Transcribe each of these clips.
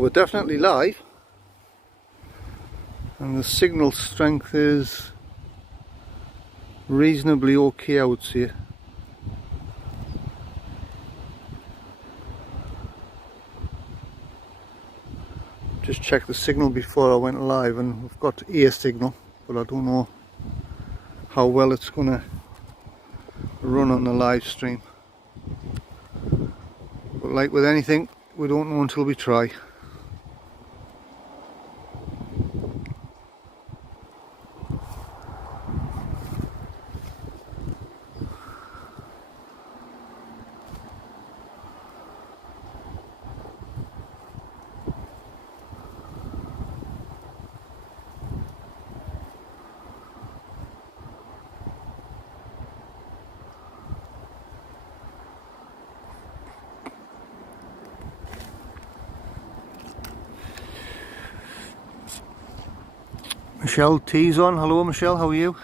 we're definitely live, and the signal strength is reasonably okay, I would say. Just checked the signal before I went live and we've got a signal, but I don't know how well it's gonna run on the live stream. But like with anything, we don't know until we try. Michelle T's on. Hello Michelle, how are you?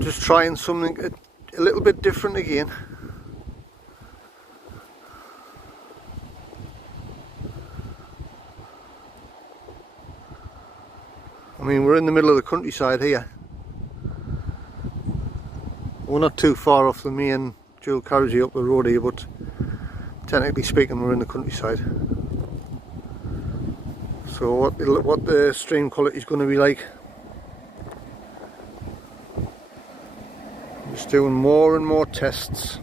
Just trying something a little bit different again. I mean, we're in the middle of the countryside here. We're not too far off the main dual carriageway up the road here, but technically speaking we're in the countryside. So what the stream quality is going to be like. Just doing more and more tests.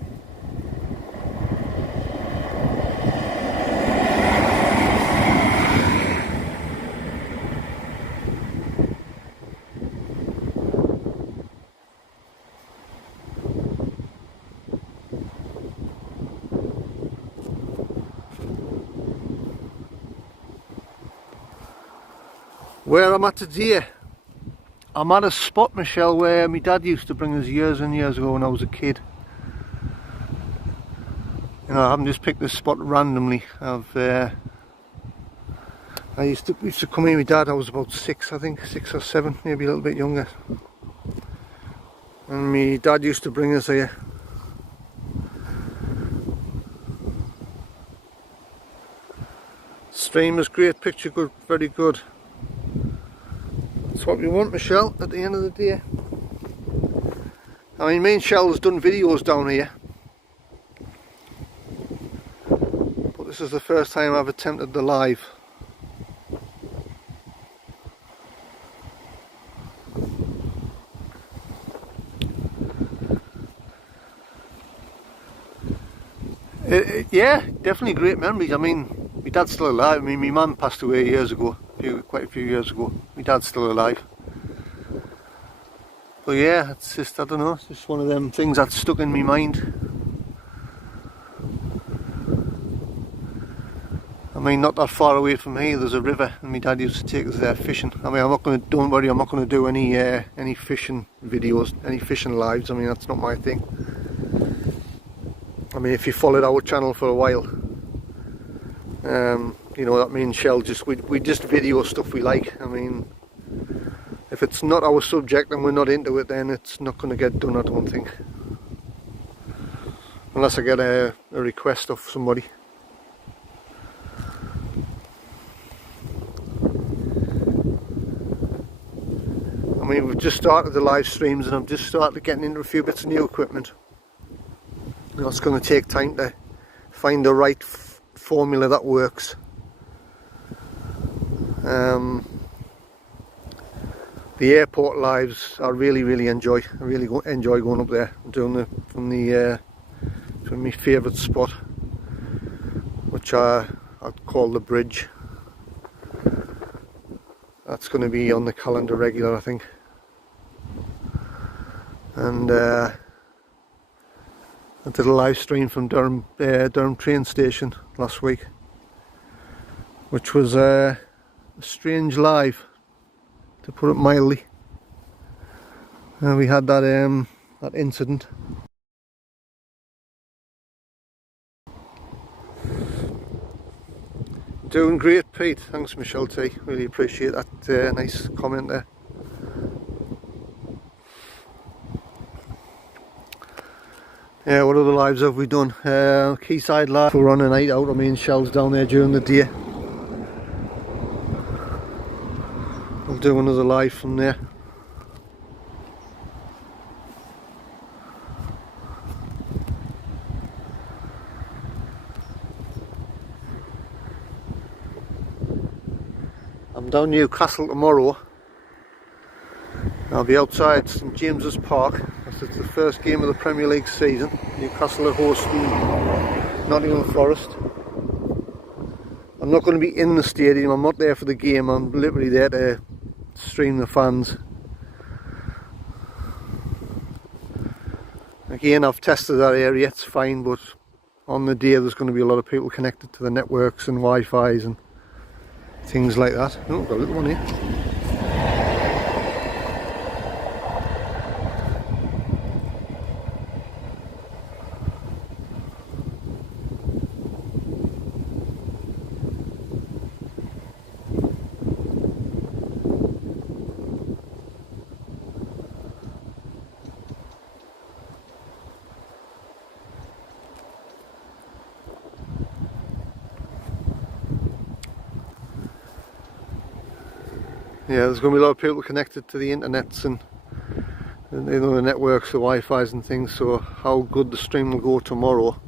Where I'm at today, I'm at a spot, Michelle, where my dad used to bring us years and years ago when I was a kid. You know, I haven't just picked this spot randomly. I used to come here with my dad. I was about 6, I think, 6 or 7, maybe a little bit younger. And my dad used to bring us here. Stream is great, picture good, very good. That's what we want, Michelle, at the end of the day. I mean, me and Michelle's done videos down here, but this is the first time I've attempted the live. Yeah, definitely great memories. I mean, my dad's still alive. I mean, my mum passed away years ago. Quite a few years ago. My dad's still alive. But yeah, it's just, I don't know, it's just one of them things that's stuck in my mind. I mean, not that far away from here there's a river and my dad used to take us there fishing. I mean, don't worry, I'm not going to do any fishing videos, any fishing lives. I mean, that's not my thing. I mean, if you followed our channel for a while, you know, that me and Shell we just video stuff we like. I mean, if it's not our subject and we're not into it, then it's not going to get done, I don't think. Unless I get a request of somebody. I mean, we've just started the live streams and I've just started getting into a few bits of new equipment. You know, it's going to take time to find the right formula that works. The airport lives I really enjoy. I really enjoy going up there. I'm doing from my favourite spot, which I'd call the bridge. That's going to be on the calendar regular, I think. And I did a live stream from Durham train station last week, which was a strange live, to put it mildly. We had that incident Doing great, Pete. Thanks, Michelle T. Really appreciate that nice comment there. Yeah, what other lives have we done? Quayside Live, we're on a night out. I mean, Shell's down there during the day. We'll do another live from there. I'm down Newcastle tomorrow. I'll be outside St James's Park. It's the first game of the Premier League season. Newcastle are hosting Nottingham Forest. I'm not going to be in the stadium, I'm not there for the game, I'm literally there to stream the fans. Again, I've tested that area, it's fine, but on the day there's going to be a lot of people connected to the networks and Wi-Fi's and things like that. Oh, we've got a little one here. Yeah, there's going to be a lot of people connected to the internets and you know, the networks, the Wi-Fi's and things, so how good the stream will go tomorrow.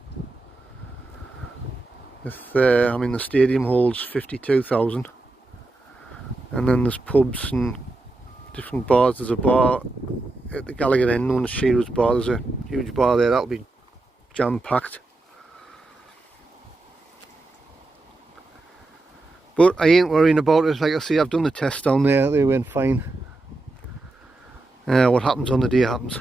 If, I mean, the stadium holds 52,000 and then there's pubs and different bars. There's a bar at the Gallagher end known as Shearer's Bar, there's a huge bar there, that'll be jam-packed. But I ain't worrying about it. Like I say, I've done the tests down there, they went fine. What happens on the day happens.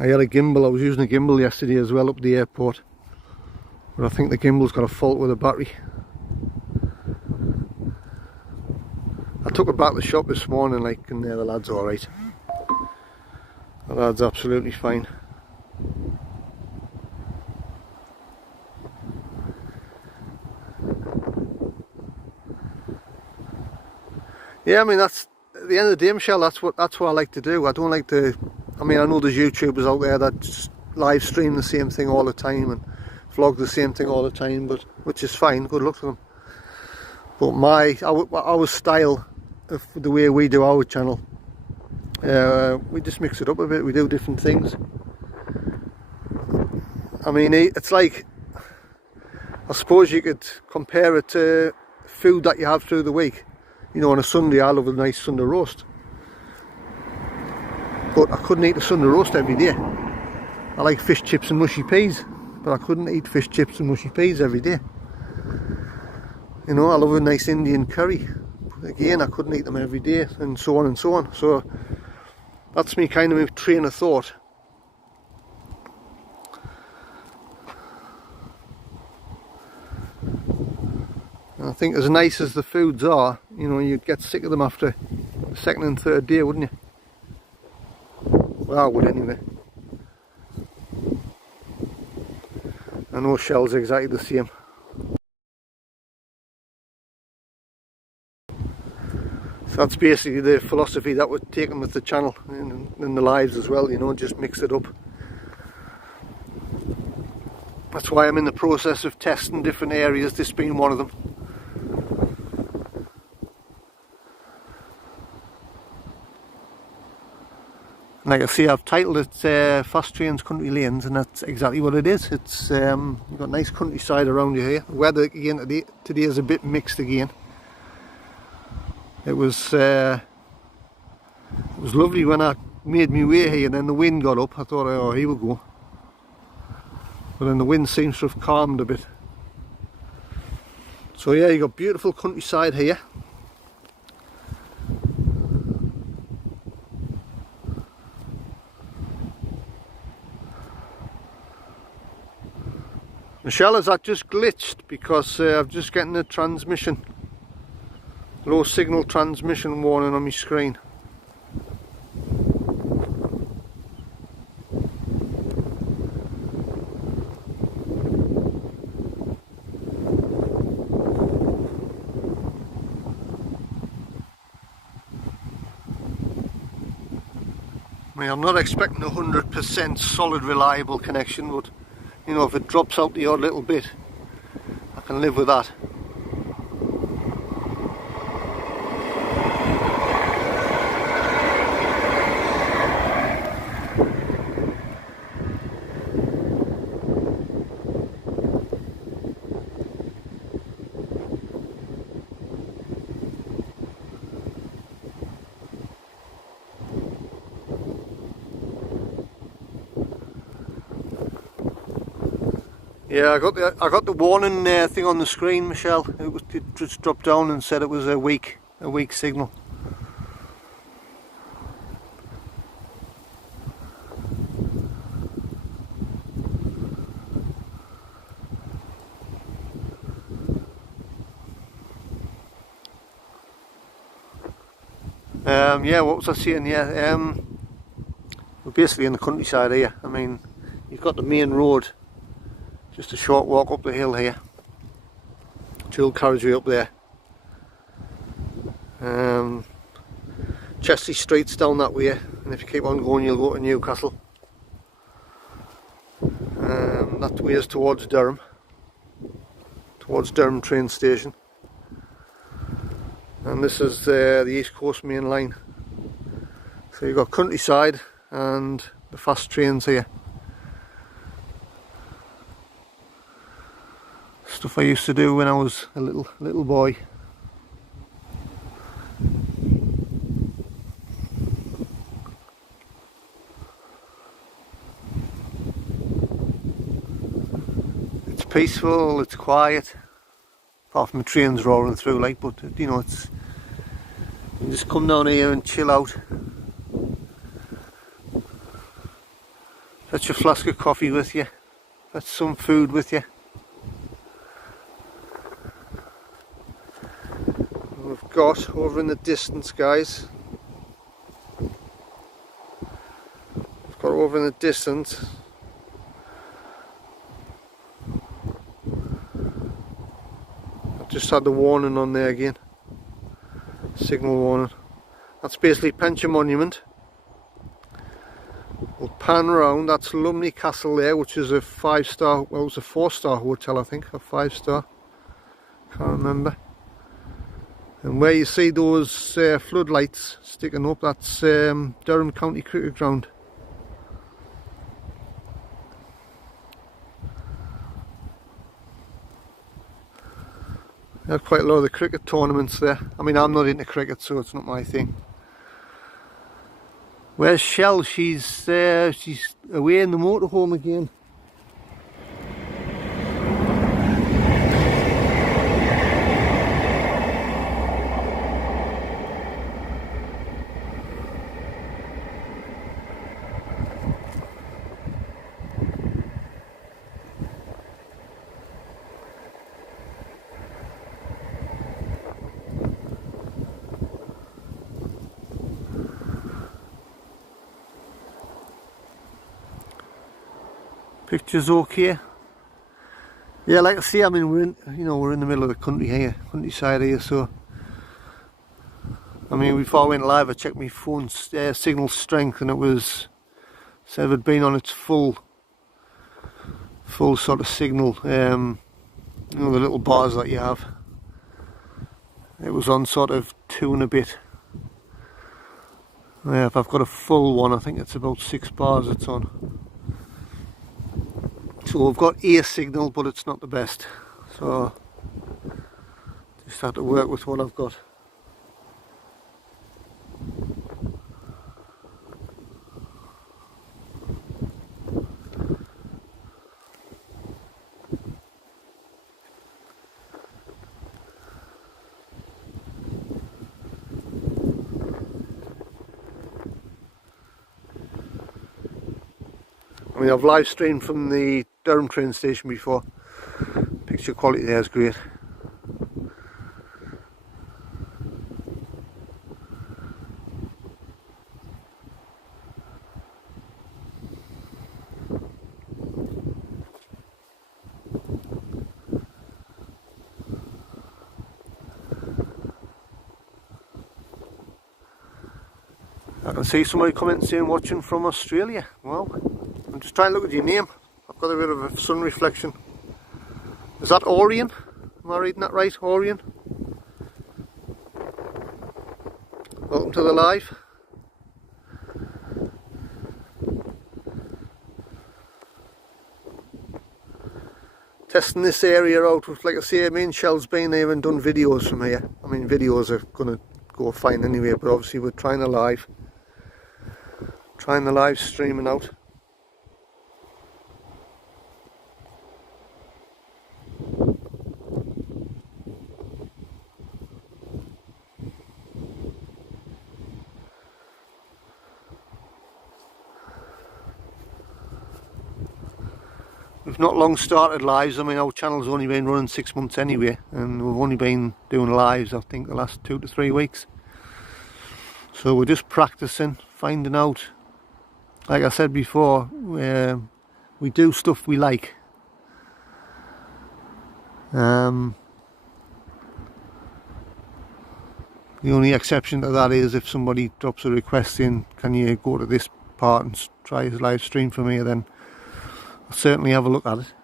I had a gimbal, I was using a gimbal yesterday as well up at the airport. But I think the gimbal's got a fault with the battery. I took it back to the shop this morning, like, and the lad's alright. The lad's absolutely fine. Yeah, I mean, that's at the end of the day, Michelle, that's what I like to do. I don't like to, I mean, I know there's YouTubers out there that just live stream the same thing all the time and vlog the same thing all the time, but which is fine, good luck to them. But our style of the way we do our channel, we just mix it up a bit, we do different things. I mean, it's like, I suppose you could compare it to food that you have through the week. You know, on a Sunday I love a nice Sunday roast, but I couldn't eat a Sunday roast every day. I like fish chips and mushy peas, but I couldn't eat fish chips and mushy peas every day. You know, I love a nice Indian curry. Again, I couldn't eat them every day, and so on and so on. So that's me kind of train of thought. And I think as nice as the foods are, you know, you'd get sick of them after the second and third day, wouldn't you? Well, I would anyway. I know Shell's exactly the same. So that's basically the philosophy that we're taking with the channel and the lives as well, you know, just mix it up. That's why I'm in the process of testing different areas, this being one of them. Like I say, I've titled it Fast Trains Country Lanes, and that's exactly what it is. It's you've got nice countryside around you here. The weather again today is a bit mixed again. It was lovely when I made my way here, and then the wind got up. I thought, oh, here we go. But then the wind seems to have calmed a bit. So yeah, you got beautiful countryside here. Michelle, has that just glitched? Because I'm just getting a transmission, low signal transmission warning on my screen. I mean, I'm not expecting 100% solid reliable connection, but you know, if it drops out the odd little bit, I can live with that. Yeah, I got the warning thing on the screen, Michelle. It just dropped down and said it was a weak signal. Yeah, what was I saying? Yeah, we're basically in the countryside here. I mean, you've got the main road. Just a short walk up the hill here. Dual carriageway up there. Chesley Street's down that way, and if you keep on going, you'll go to Newcastle. That way is towards Durham train station. And this is the East Coast Main Line. So you've got countryside and the fast trains here. Stuff I used to do when I was a little boy. It's peaceful, it's quiet, apart from the trains roaring through, like, but you know, it's, you just come down here and chill out. Fetch your flask of coffee with you, fetch some food with you. We've got over in the distance, guys, we've got over in the distance I've just had the warning on there again, signal warning. That's basically Penshure Monument. We'll pan around, that's Lumley Castle there, which is a 5-star, well, it was a 4-star hotel, I think, a 5-star, can't remember. And where you see those floodlights sticking up, that's Durham County Cricket Ground. They had quite a lot of the cricket tournaments there. I mean, I'm not into cricket, so it's not my thing. Where's Shell? She's away in the motorhome again. Picture's okay. Yeah, like I say, I mean, we're in the middle of the country here, countryside here, so I mean, before I went live, I checked my phone's signal strength, and it was said it had been on its full sort of signal. You know, the little bars that you have. It was on sort of 2 and a bit. Yeah, if I've got a full one, I think it's about 6 bars it's on. So I've got air signal, but it's not the best. So just have to work with what I've got. I mean, I've live streamed from the Durham train station before, picture quality there is great. I can see somebody commenting saying watching from Australia. Well, I'm just trying to look at your name. I've got a bit of a sun reflection. Is that Orion? Am I reading that right? Orion? Welcome to the live. Testing this area out with, like I say, me and Shell's been here and done videos from here. I mean, videos are going to go fine anyway, but obviously we're trying the live streaming out. We've not long started lives. I mean, our channel's only been running 6 months anyway, and we've only been doing lives I think the last 2 to 3 weeks. So we're just practicing, finding out. Like I said before, we do stuff we like. The only exception to that is if somebody drops a request in, can you go to this part and try his live stream for me, then I'll certainly have a look at it.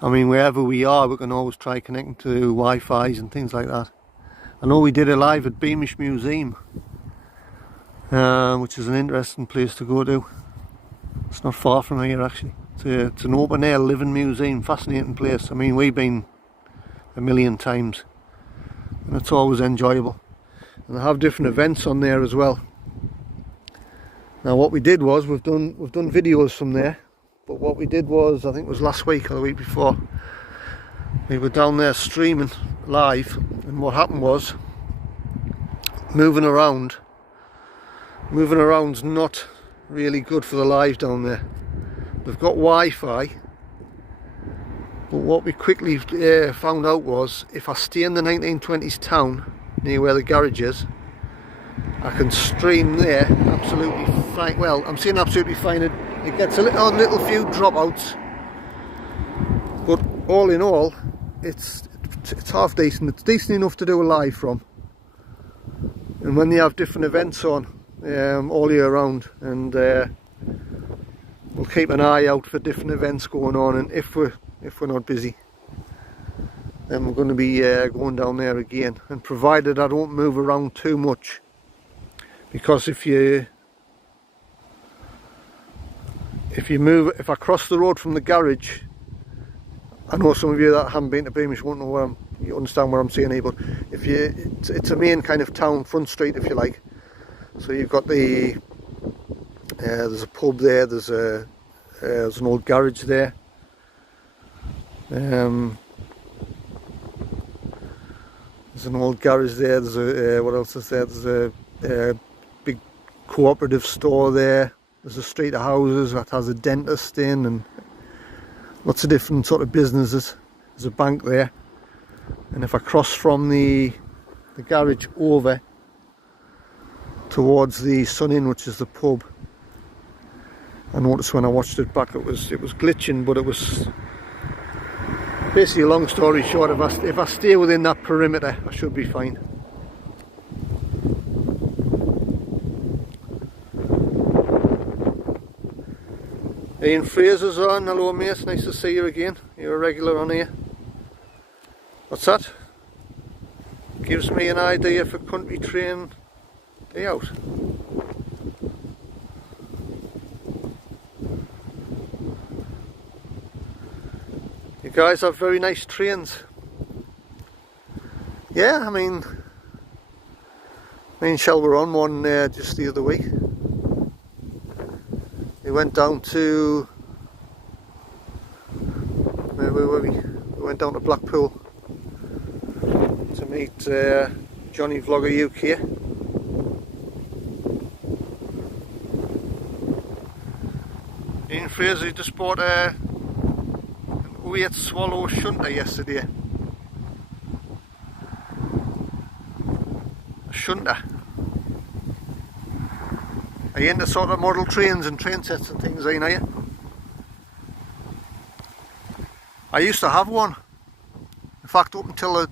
I mean, wherever we are, we can always try connecting to Wi-Fi's and things like that. I know we did a live at Beamish Museum, which is an interesting place to go to. It's not far from here actually. It's an open air living museum, fascinating place. I mean, we've been a million times and it's always enjoyable. And they have different events on there as well. Now what we did was, we've done videos from there, but what we did was, I think it was last week or the week before, we were down there streaming live, and what happened was, moving around's not really good for the live down there. They've got Wi-Fi, but what we quickly found out was, if I stay in the 1920s town near where the garage is, I can stream there absolutely fine. Well, I'm saying absolutely fine. It gets a little few dropouts, but all in all, it's half decent. It's decent enough to do a live from. And when they have different events on all year round, and we'll keep an eye out for different events going on, and if we're not busy, then we're going to be going down there again, and provided I don't move around too much, because if I cross the road from the garage, I know some of you that haven't been to Beamish won't know you understand what I'm saying here, but it's a main kind of town front street, if you like. So you've got there's a pub there, there's an old garage there. There's an old garage there, there's a, what else is there, there's a big cooperative store there, there's a street of houses that has a dentist in, and lots of different sort of businesses. There's a bank there, and if I cross from the garage over towards the Sun Inn, which is the pub, I noticed when I watched it back it was glitching, but it was basically, a long story short, if I stay within that perimeter, I should be fine. Ian Fraser's on. Hello mate, nice to see you again. You're a regular on here. What's that? Gives me an idea for country train day out. You guys have very nice trains. Yeah, I mean, me and Shell were on one just the other week. We went down to, where were we? We went down to Blackpool to meet Johnny Vlogger UK. Fraser just bought an 08 Swallow shunter yesterday. A shunter. Are you into sort of model trains and train sets and things, are you? I used to have one. In fact, up until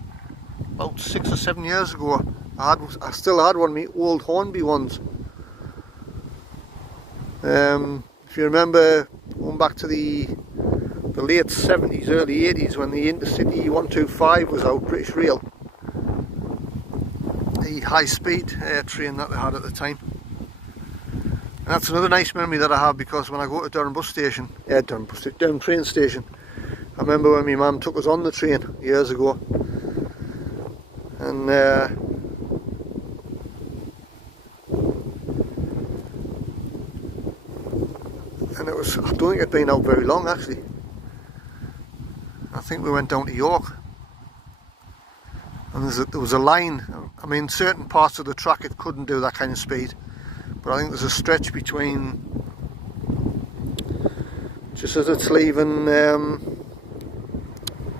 about 6 or 7 years ago, I still had one of my old Hornby ones. If you remember, going back to the late 70s, early 80s, when the Intercity 125 was out, British Rail, the high-speed train that they had at the time. And that's another nice memory that I have, because when I go to Durham train station, I remember when my mum took us on the train years ago, and it was, I don't think it'd been out very long actually. I think we went down to York, and there was a line. I mean, certain parts of the track it couldn't do that kind of speed, but I think there's a stretch between, just as it's leaving,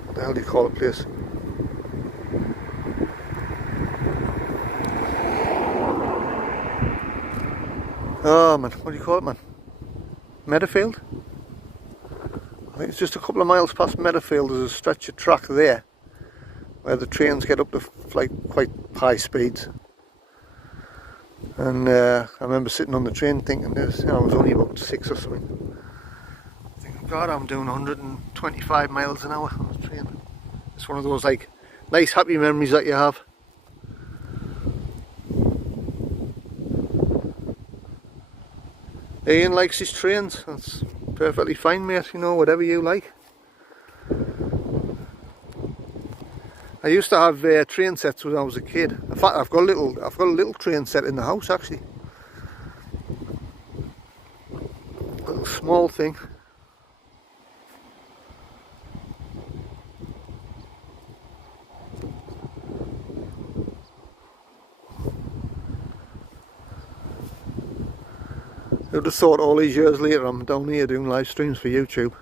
what the hell do you call the place? Oh man, what do you call it, man? Meadowfield? I think it's just a couple of miles past Meadowfield. There's a stretch of track there where the trains get up to like quite high speeds. And I remember sitting on the train thinking, I was only about 6 or something. Thinking, God, I'm doing 125 miles an hour on the train. It's one of those like nice happy memories that you have. Ian likes his trains. That's perfectly fine, mate, whatever you like. I used to have train sets when I was a kid. In fact, I've got a little train set in the house actually. A little small thing. Who'd have thought all these years later I'm down here doing live streams for YouTube.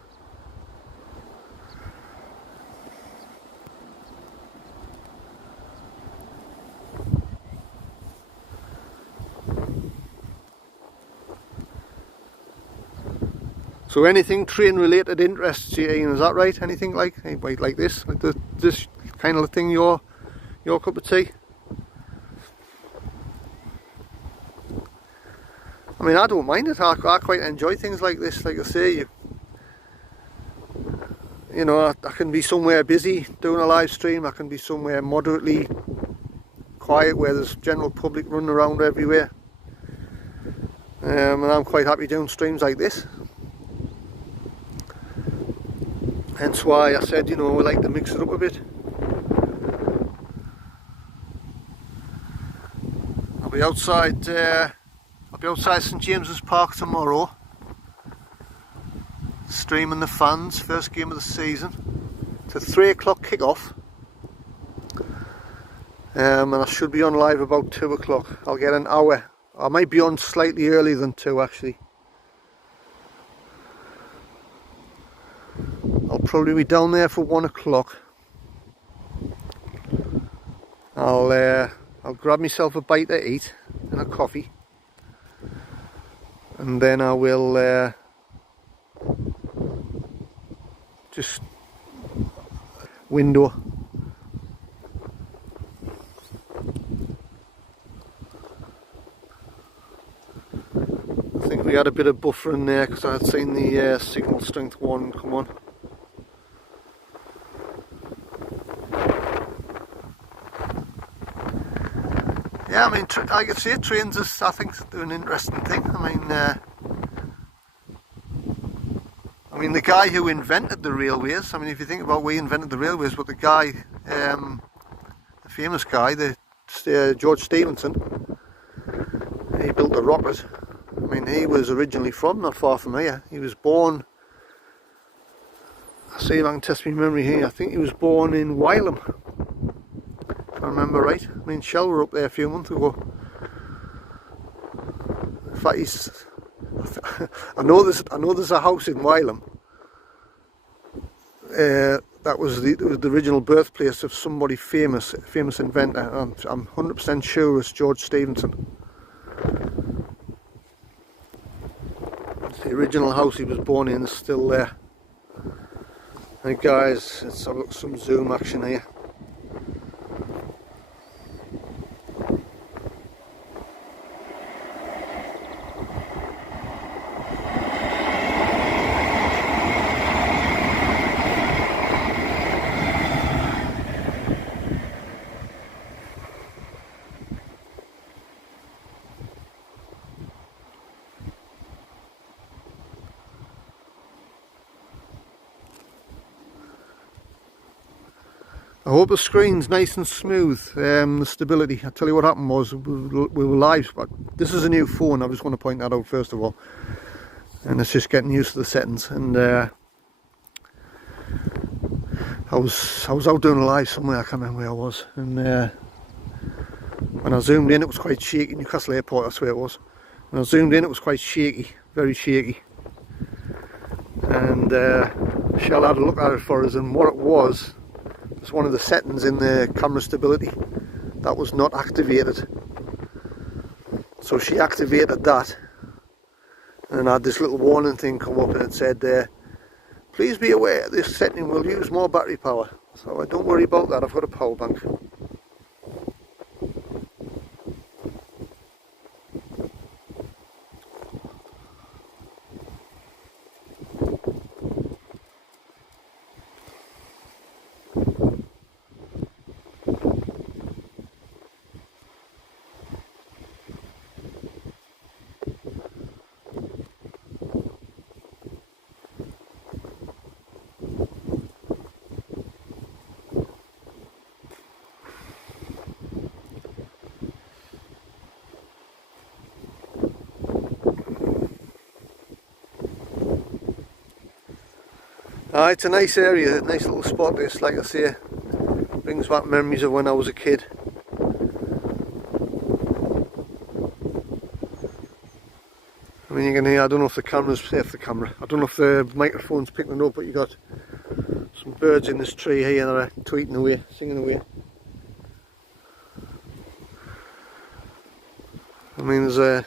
So anything train related interests you, Ian, is that right? Anything like this? Like this kind of thing your cup of tea? I mean, I don't mind it. I quite enjoy things like this. Like I say, I can be somewhere busy doing a live stream. I can be somewhere moderately quiet where there's general public running around everywhere. And I'm quite happy doing streams like this. Hence why I said, I like to mix it up a bit. I'll be outside St James's Park tomorrow, streaming the fans, first game of the season. It's a 3 o'clock kick-off, and I should be on live about 2 o'clock. I'll get an hour. I might be on slightly earlier than 2 actually. I'll probably be down there for 1 o'clock. I'll grab myself a bite to eat and a coffee. And then I will just window. I think we had a bit of buffer in there because I had seen the signal strength 1 come on. Yeah, I mean, like I say, trains is, I think, an interesting thing. I mean, the guy who invented the railways, if you think about we invented the railways, but the guy, the famous guy, George Stephenson, he built the rocket. I mean, he was originally from not far from here. He was born, I'll see if I can test my memory here, I think he was born in Wylam, if I remember right. I mean, Shell were up there a few months ago. In fact, I know there's a house in Wylam. That was the original birthplace of somebody famous inventor. I'm 100% sure it's George Stephenson. The original house he was born in is still there. Hey guys, let's have a look at some zoom action here. I hope the screen's nice and smooth, the stability. I tell you what happened was, we were live, but this is a new phone, I just want to point that out first of all. And it's just getting used to the settings. And I was out doing a live somewhere, I can't remember where I was. And when I zoomed in it was quite shaky, Newcastle Airport, that's where it was. When I zoomed in it was quite shaky, very shaky. And Michelle had a look at it for us, and what it was one of the settings in the camera stability that was not activated. So she activated that, and I had this little warning thing come up, and it said please be aware this setting will use more battery power. So don't worry about that, I've got a power bank. It's a nice area, a nice little spot this, like I say, brings back memories of when I was a kid. I mean, you can hear, I don't know if the I don't know if the microphone's picking it up, but you got some birds in this tree here that are tweeting away, singing away. I mean, there's a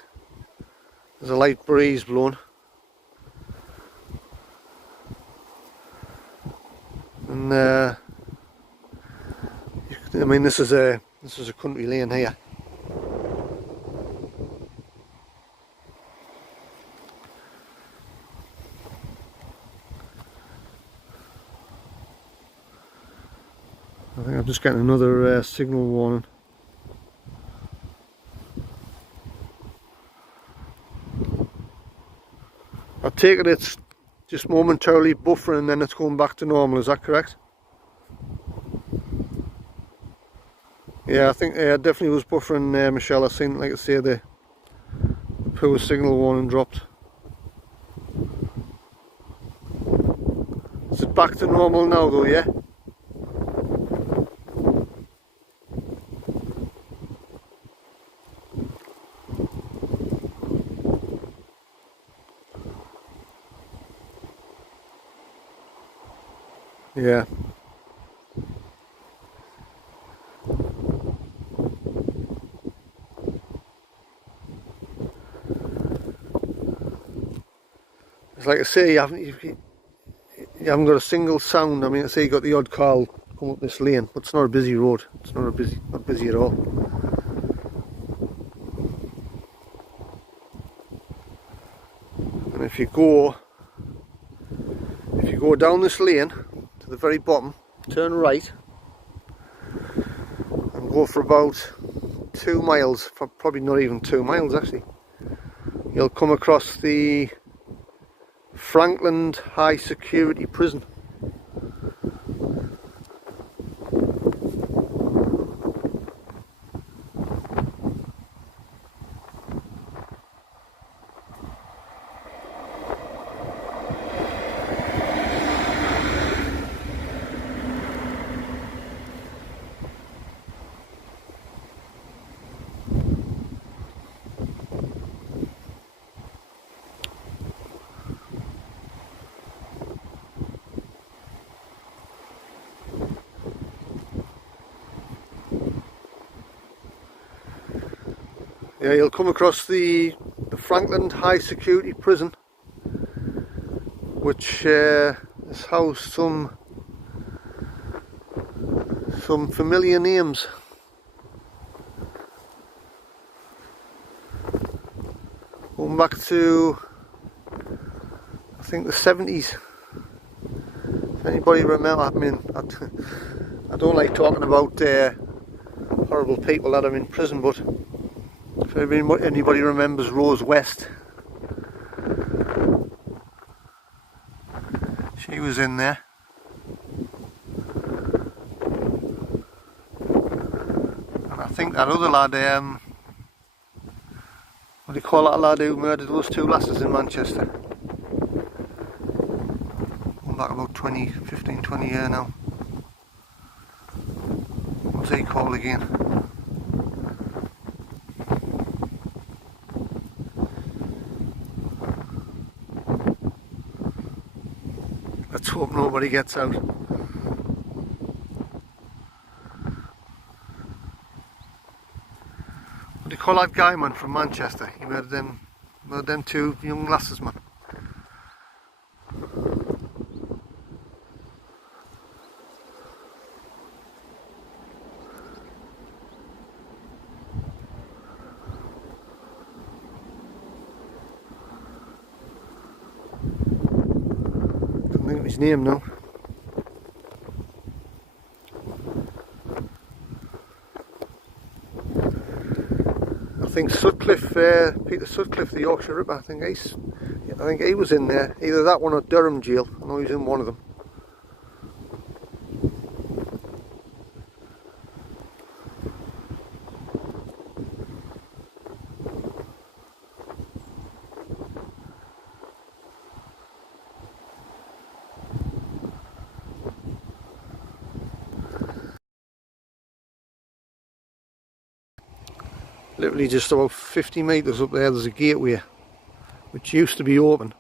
light breeze blowing. And I mean, this is a country lane here. I think I'm just getting another signal warning. I take it it's just momentarily buffering and then it's going back to normal, is that correct? Yeah, I think it definitely was buffering, Michelle. I seen, like I say, the poor signal warning dropped. Is it back to normal now though, yeah? Yeah. It's like I say, you haven't got a single sound. I mean, I say you got the odd car come up this lane, but it's not a busy road. It's not busy at all. And if you go down this lane to the very bottom, turn right and go for about 2 miles, probably not even 2 miles actually, you'll come across the Franklin High Security Prison. Yeah, you'll come across the Frankland High Security Prison, which has housed some familiar names. Going back to, I think, the 70s. If anybody remember, I mean, I don't like talking about horrible people that are in prison, but if anybody remembers Rose West, she was in there. And I think that other lad, what do you call that lad who murdered those two lasses in Manchester? Going back about 15, 20 years now. What's he called again? Let's hope nobody gets out. What do you call that guy, man, from Manchester? He murdered them two young lasses, man. Don't think of his name now. I think Sutcliffe, Peter Sutcliffe, the Yorkshire Ripper, I think he was in there, either that one or Durham Jail. I know he was in one of them. Literally just about 50 metres up there, there's a gateway which used to be open.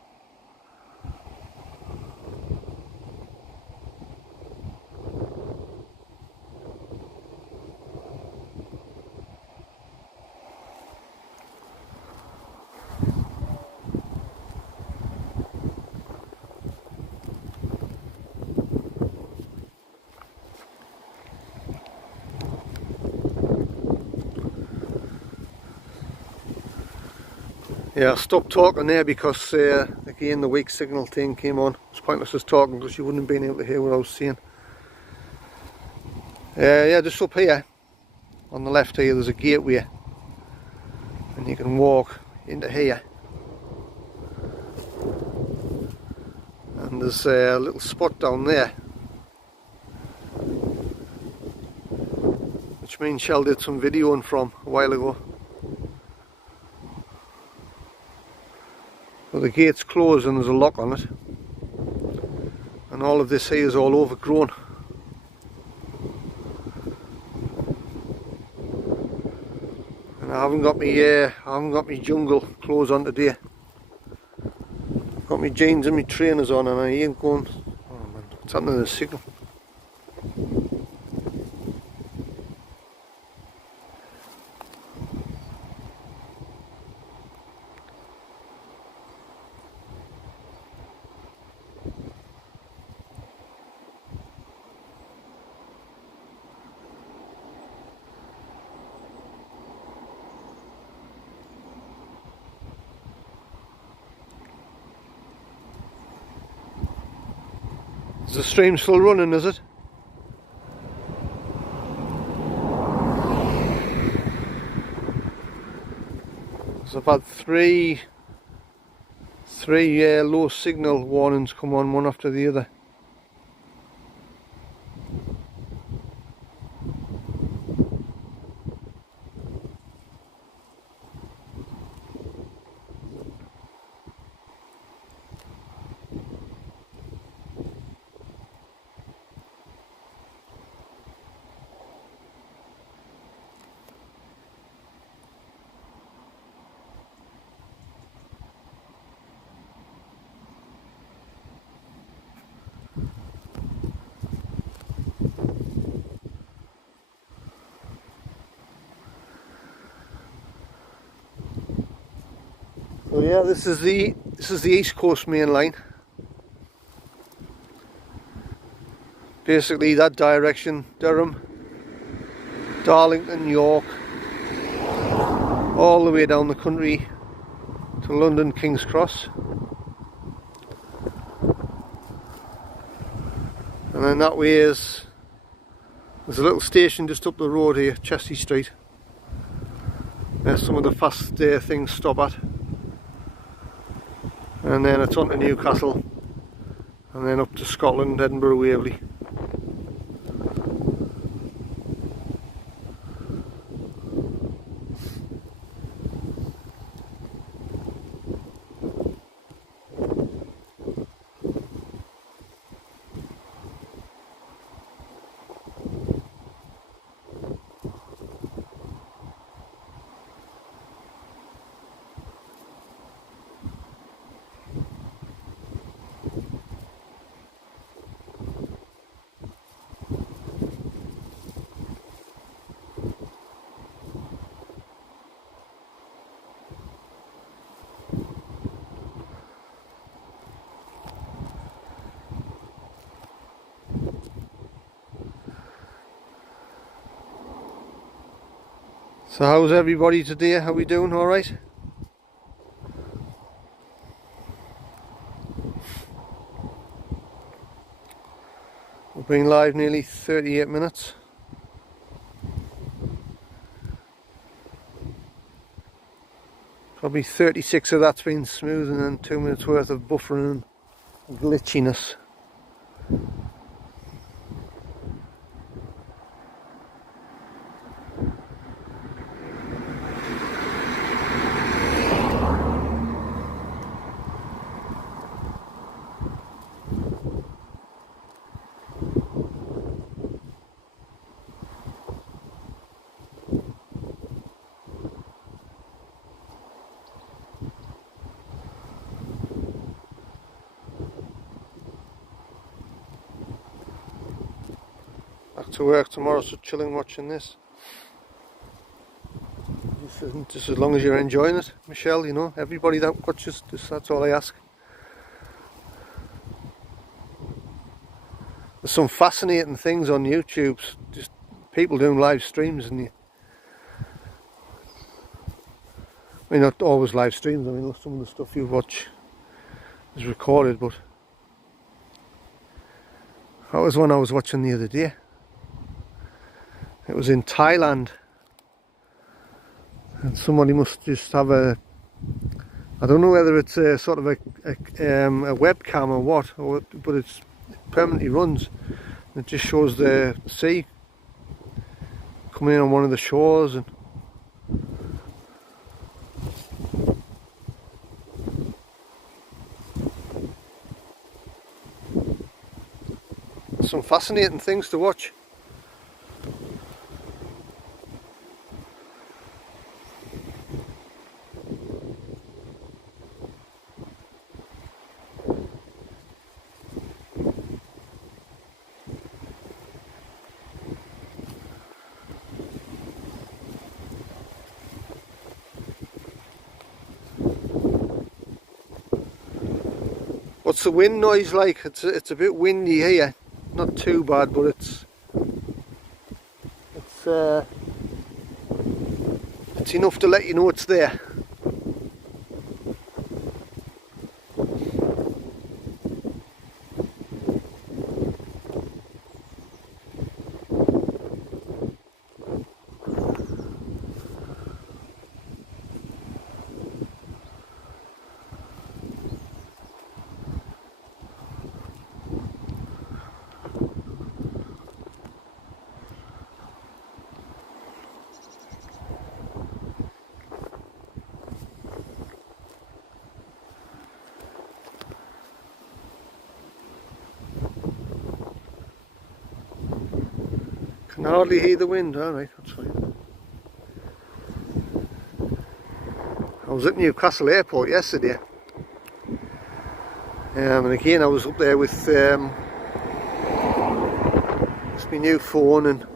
Yeah, I stopped talking there because again the weak signal thing came on. It's pointless just talking because you wouldn't have been able to hear what I was saying. Yeah, just up here on the left here there's a gateway and you can walk into here, and there's a little spot down there which me and Shell did some videoing from a while ago. Well, the gate's closed and there's a lock on it, and all of this here is all overgrown. And I haven't got me jungle clothes on today. Got my jeans and my trainers on, and I ain't going. Oh man, what's happening to the signal? Is the stream still running, is it? So I've had three low signal warnings come on, one after the other. So yeah, this is the East Coast Main Line. Basically that direction, Durham, Darlington, York, all the way down the country to London King's Cross. And then that way there's a little station just up the road here, Chelsea Street. There's some of the fast things stop at. And then it's on to Newcastle, and then up to Scotland, Edinburgh, Waverley. So how's everybody today? How we doing? All right? We've been live nearly 38 minutes. Probably 36 of that's been smooth and then 2 minutes worth of buffering and glitchiness. Back to work tomorrow, so chilling watching this. Just as long as you're enjoying it, Michelle, you know, everybody that watches, that's all I ask. There's some fascinating things on YouTube, just people doing live streams, and I mean, not always live streams. I mean, some of the stuff you watch is recorded, but that was one I was watching the other day. It was in Thailand, and somebody must just have I don't know whether it's a sort of a webcam or what, but it permanently runs. It just shows the sea coming in on one of the shores, and some fascinating things to watch. What's the wind noise like? It's a bit windy here. Not too bad, but it's enough to let you know it's there. Can hardly hear the wind. Alright, that's fine. I was at Newcastle Airport yesterday, and again I was up there with my new phone, and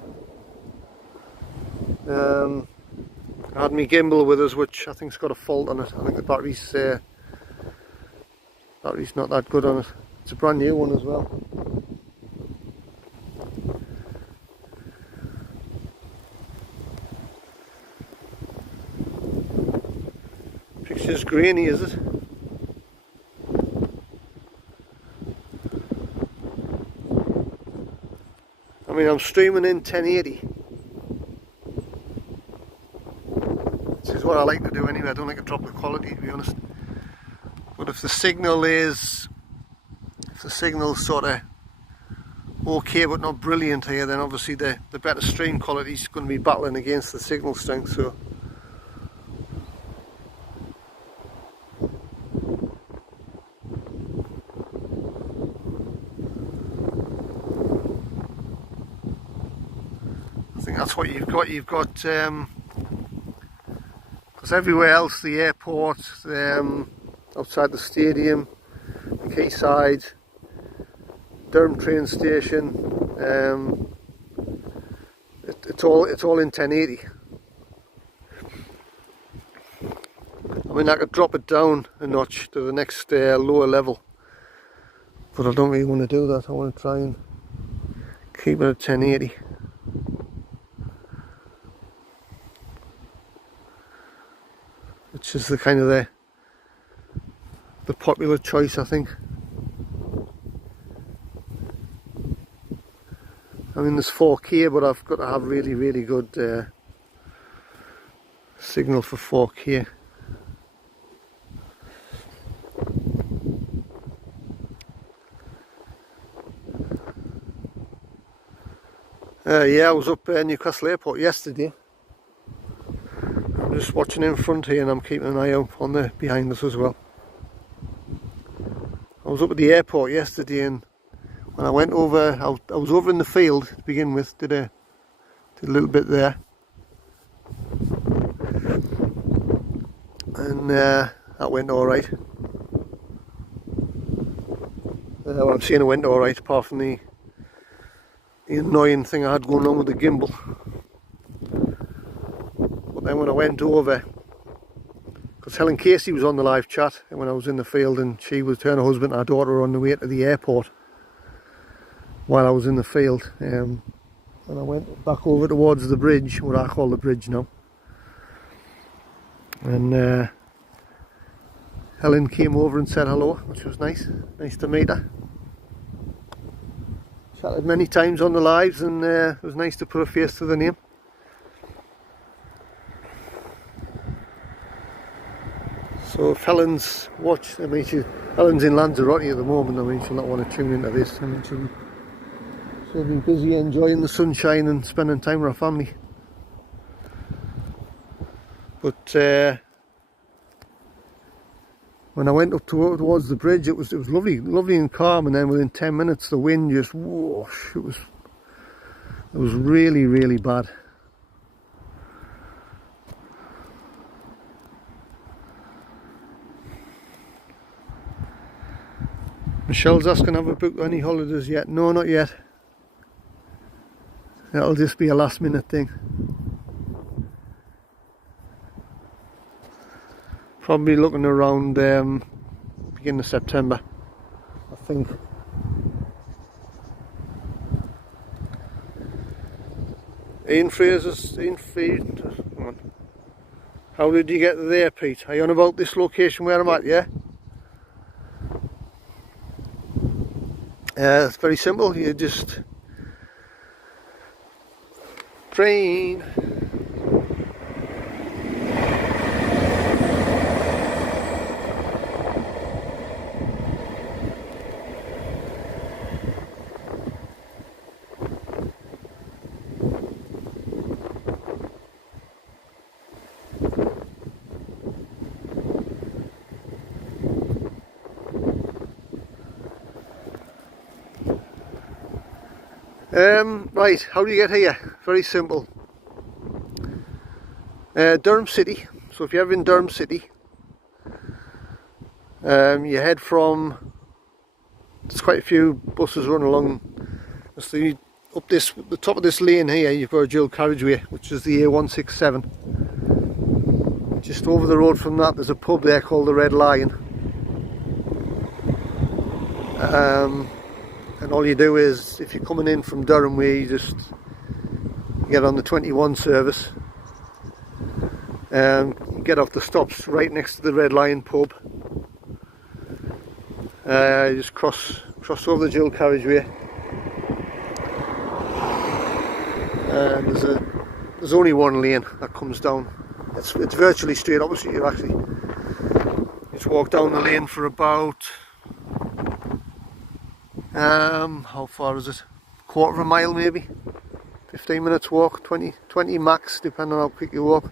I had my gimbal with us, which I think's got a fault on it. I think the battery's not that good on it. It's a brand new one as well. Picture's grainy, is it? I mean, I'm streaming in 1080. This is what I like to do anyway. I don't like to drop the quality, to be honest. But if the signal sort of okay but not brilliant here, then obviously the better stream quality is going to be battling against the signal strength. So I think that's what you've got. You've got because everywhere else, the airport, outside the stadium, Quayside, Durham train station, it's all in 1080. I mean, I could drop it down a notch to the next lower level, but I don't really want to do that. I want to try and keep it at 1080. Which is the kind of the popular choice, I think. I mean, there's 4K, but I've got to have really, really good signal for 4K. Yeah, I was up at Newcastle Airport yesterday. I'm just watching in front here, and I'm keeping an eye out on the behind us as well. I was up at the airport yesterday, and when I went over, I was over in the field to begin with, did a little bit there, and that went alright. Well, I'm saying it went alright, apart from the annoying thing I had going on with the gimbal. But then when I went over, because Helen Casey was on the live chat when I was in the field, and she was, her husband and her daughter were on the way to the airport while I was in the field, and I went back over towards the bridge, what I call the bridge now, and Helen came over and said hello, which was nice to meet her. Chatted many times on the lives, and it was nice to put a face to the name. So if Helen's watched, I mean, Helen's in Lanzarote at the moment. I mean, she'll not want to tune into this. I mean, she'll be busy enjoying the sunshine and spending time with her family. But when I went up towards the bridge, it was lovely and calm, and then within 10 minutes the wind just whoosh. It was really, really bad. Michelle's asking, have I booked any holidays yet? No, not yet. That'll just be a last minute thing. Probably looking around beginning of September, I think. Ian Fraser, come on. How did you get there, Pete? Are you on about this location where I'm at, yeah? It's very simple. You just train. Right, how do you get here? Very simple. Durham City. So if you're ever in Durham City, you head from, there's quite a few buses running along. Up the top of this lane here, you've got a dual carriageway, which is the A167. just over the road from that there's a pub there called the Red Lion. And all you do is, if you're coming in from Durham way, you just get on the 21 service. You get off the stops right next to the Red Lion pub. You just cross over the dual carriageway. And there's only one lane that comes down. It's virtually straight opposite you actually. Just walk down the lane for about how far is it? Quarter of a mile maybe. 15 minutes walk, 20 max depending on how quick you walk.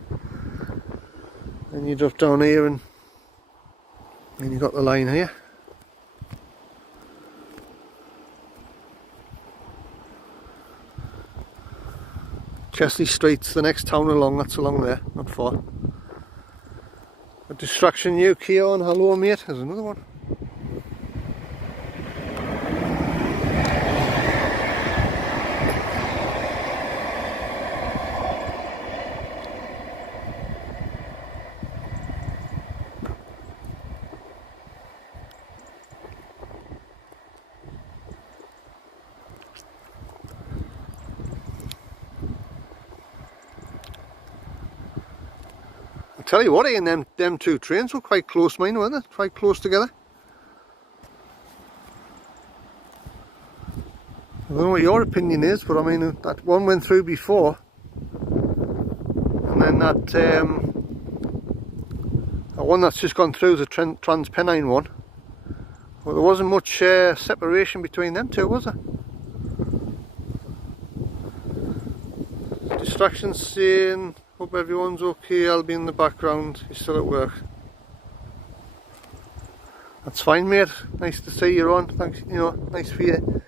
And you drop down here and you got the line here. Chesley Street's the next town along, that's along there, not far. A Distraction UK on, hello mate, there's another one. Tell you what, Ian, them two trains were quite close, mine, weren't they? Quite close together. I don't know what your opinion is, but I mean, that one went through before, and then that one that's just gone through is a TransPennine one. Well, there wasn't much separation between them two, was there? Distractions saying, hope everyone's okay, I'll be in the background, you're still at work. That's fine mate, nice to see you're on, thanks, you know, nice for you.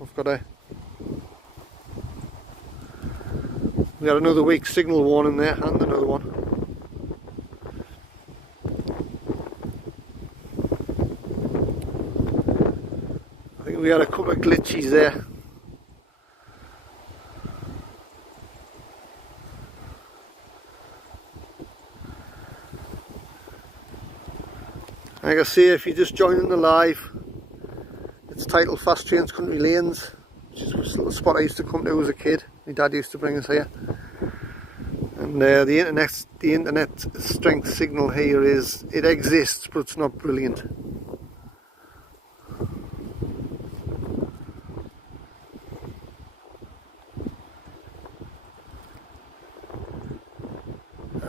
We got another week signal warning there, and another one. I think we had a couple of glitches there. Like I say, if you're just joining the live, it's titled Fast Trains Country Lanes, which is a little spot I used to come to as a kid. My dad used to bring us here. And the internet strength signal here is, it exists, but it's not brilliant.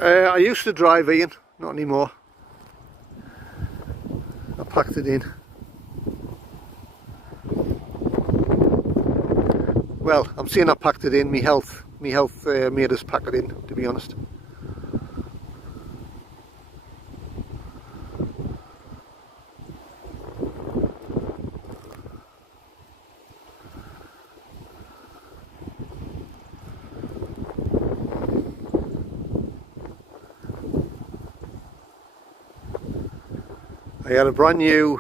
I used to drive, Ian, not anymore. I packed it in. Well, I'm saying I packed it in, my health made us pack it in, to be honest. I had a brand new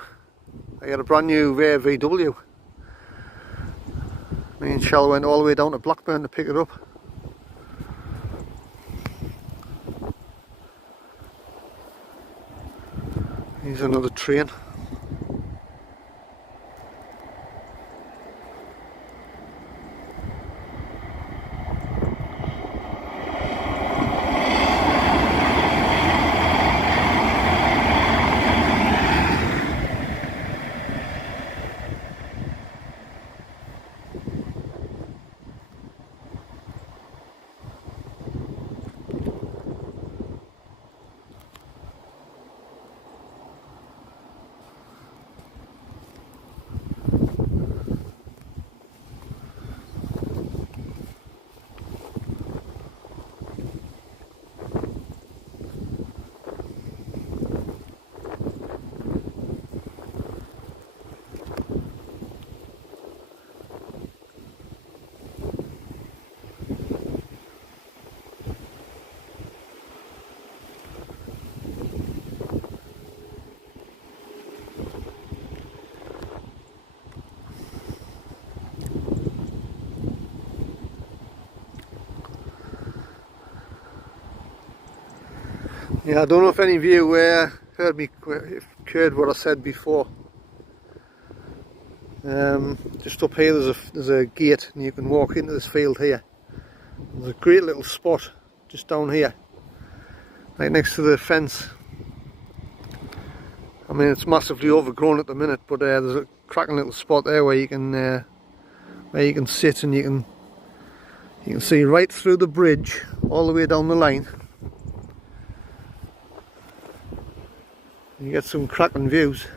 VW. Me and Shell went all the way down to Blackburn to pick it up. Here's another train. Yeah, I don't know if any of you heard what I said before. Just up here there's a gate and you can walk into this field here. There's a great little spot just down here, right next to the fence. I mean, it's massively overgrown at the minute, but there's a cracking little spot there where you can sit and you can see right through the bridge all the way down the line. You get some cracking views.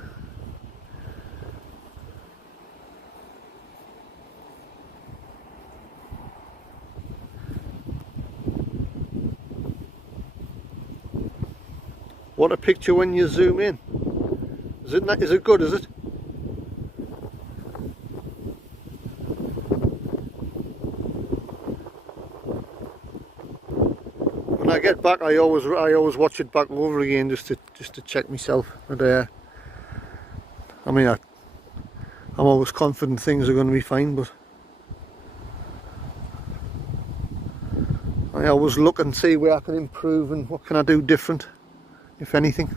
What a picture when you zoom in. Is it good, is it? When I get back, I always watch it back over again just to check myself. But I mean, I'm always confident things are going to be fine, but I always look and see where I can improve and what can I do different, if anything.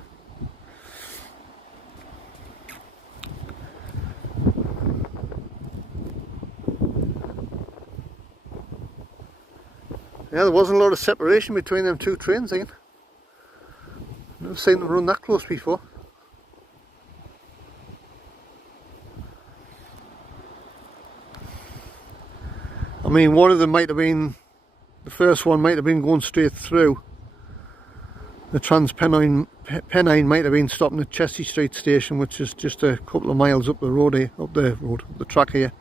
Yeah, there wasn't a lot of separation between them two trains again. I've never seen them run that close before. I mean, one of them might have been, the first one might have been going straight through. The TransPennine might have been stopping at Chelsea Street station, which is just a couple of miles up the road here, up the track here.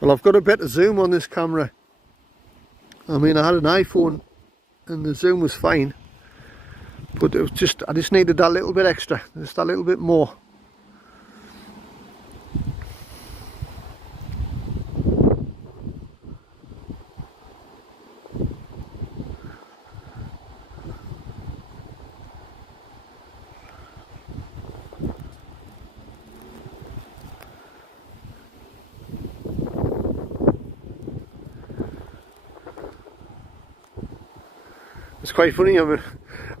Well, I've got a better zoom on this camera. I mean, I had an iPhone and the zoom was fine, but it was I just needed that little bit extra, just that little bit more. It's quite funny. I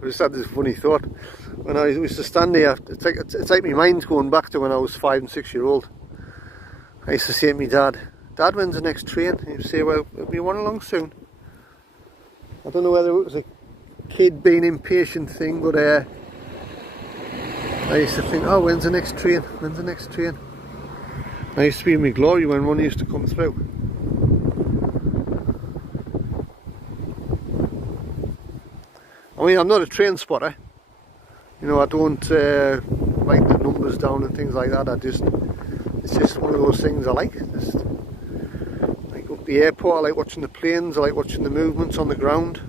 just had this funny thought when I used to stand there. It's like my mind's going back to when I was 5 and 6 years old. I used to say to my dad, "Dad, when's the next train?" He'd say, "Well, it'll be one along soon." I don't know whether it was a kid being impatient thing, but I used to think, "Oh, when's the next train? When's the next train?" I used to be in my glory when one used to come through. I mean, I'm not a train spotter, you know, I don't write the numbers down and things like that. It's just one of those things I like. Just like up the airport, I like watching the planes, I like watching the movements on the ground.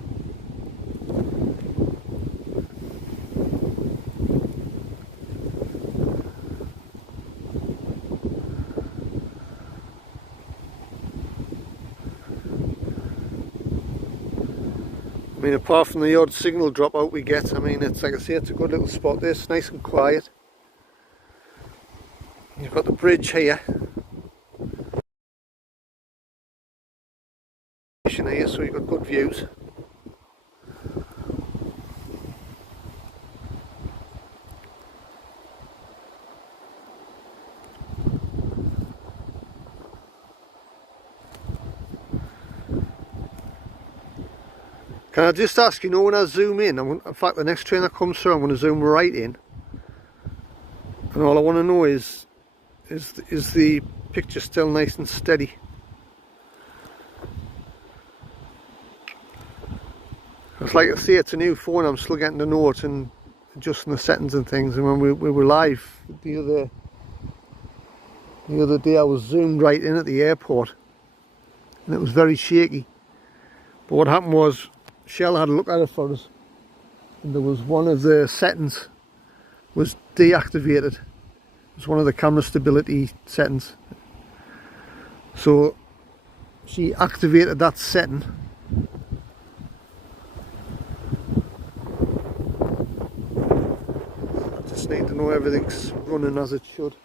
I mean, apart from the odd signal dropout we get, I mean, it's like I say, it's a good little spot. This nice and quiet. You've got the bridge here. Here, so you've got good views. Can I just ask, you know, when I zoom in, in fact the next train that comes through I'm going to zoom right in, and all I want to know is the picture still nice and steady? It's like I say, it's a new phone, I'm still getting to know it and adjusting the settings and things, and when we were live the other day I was zoomed right in at the airport and it was very shaky, but what happened was Shell had a look at it for us, and there was one of the settings was deactivated. It was one of the camera stability settings. So she activated that setting. I just need to know everything's running as it should.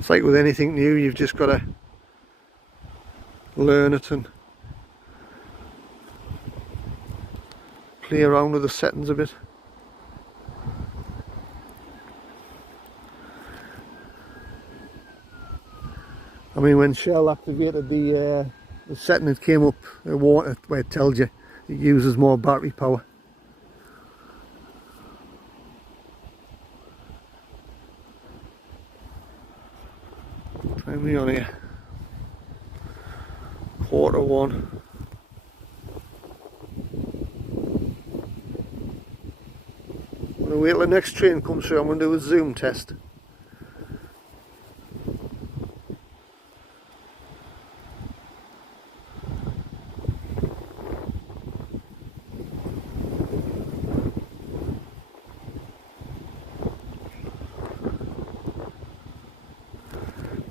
It's like with anything new, you've just got to learn it and play around with the settings a bit. I mean, when Shell activated the setting, it came up where it tells you it uses more battery power. Time we on here, 1:15. I'm gonna wait till the next train comes through. I'm gonna do a zoom test.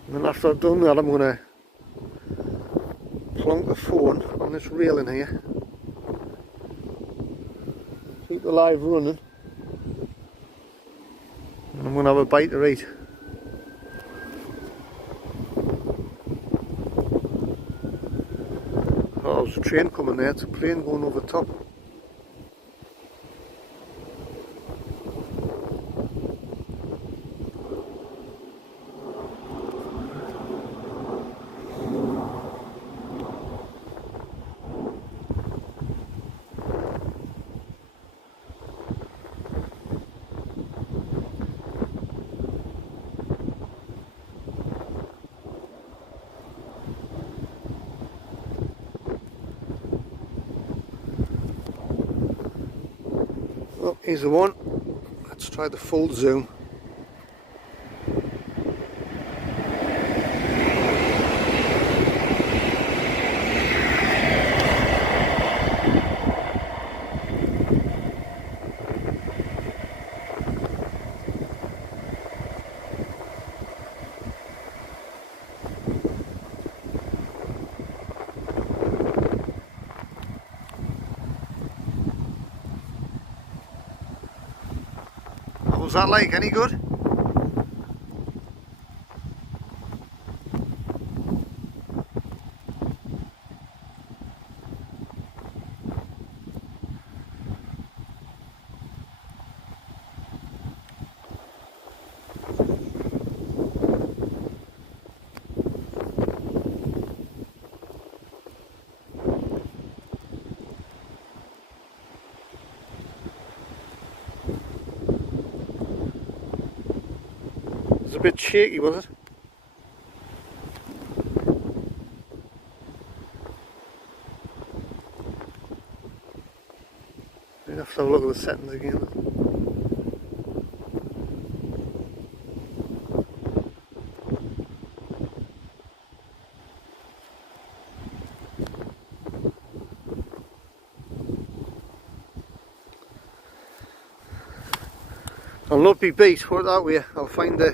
And then after I've done that, I'm gonna plonk the phone on this railing here. Keep the live running. And I'm gonna have a bite to eat. Oh, there's a train coming there. It's a plane going over the top. Oh, here's the one. Let's try the full zoom. What was that like? Any good? It was a bit shaky, was it? We'd have to have a look at the settings again. I'll not be beat, put it that way. I'll find the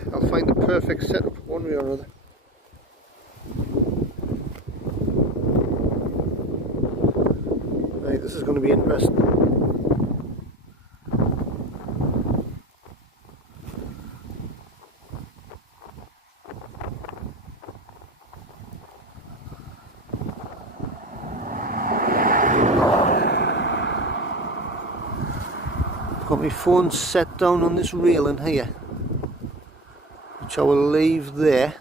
perfect setup one way or another. Right, this is going to be interesting. Got my phone set down on this railing here, which I will leave there.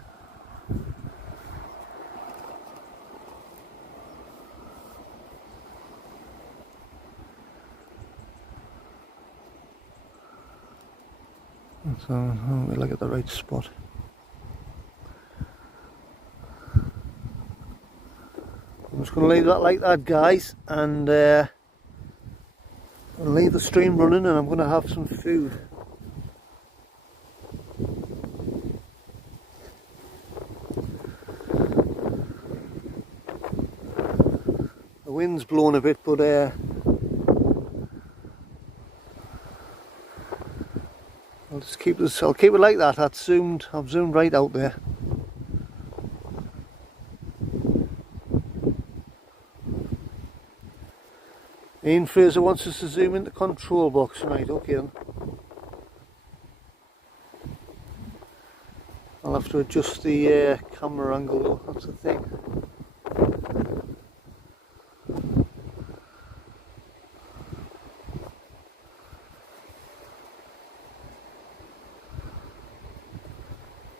So we'll look at the right spot. I'm just going to leave that like that, guys, and I'll leave the stream running, and I'm going to have some food. The wind's blowing a bit, but Let's keep this. I'll keep it like that. That's zoomed. I've zoomed right out there. Ian Fraser wants us to zoom in the control box. Right, okay then. I'll have to adjust the camera angle though, that's the thing.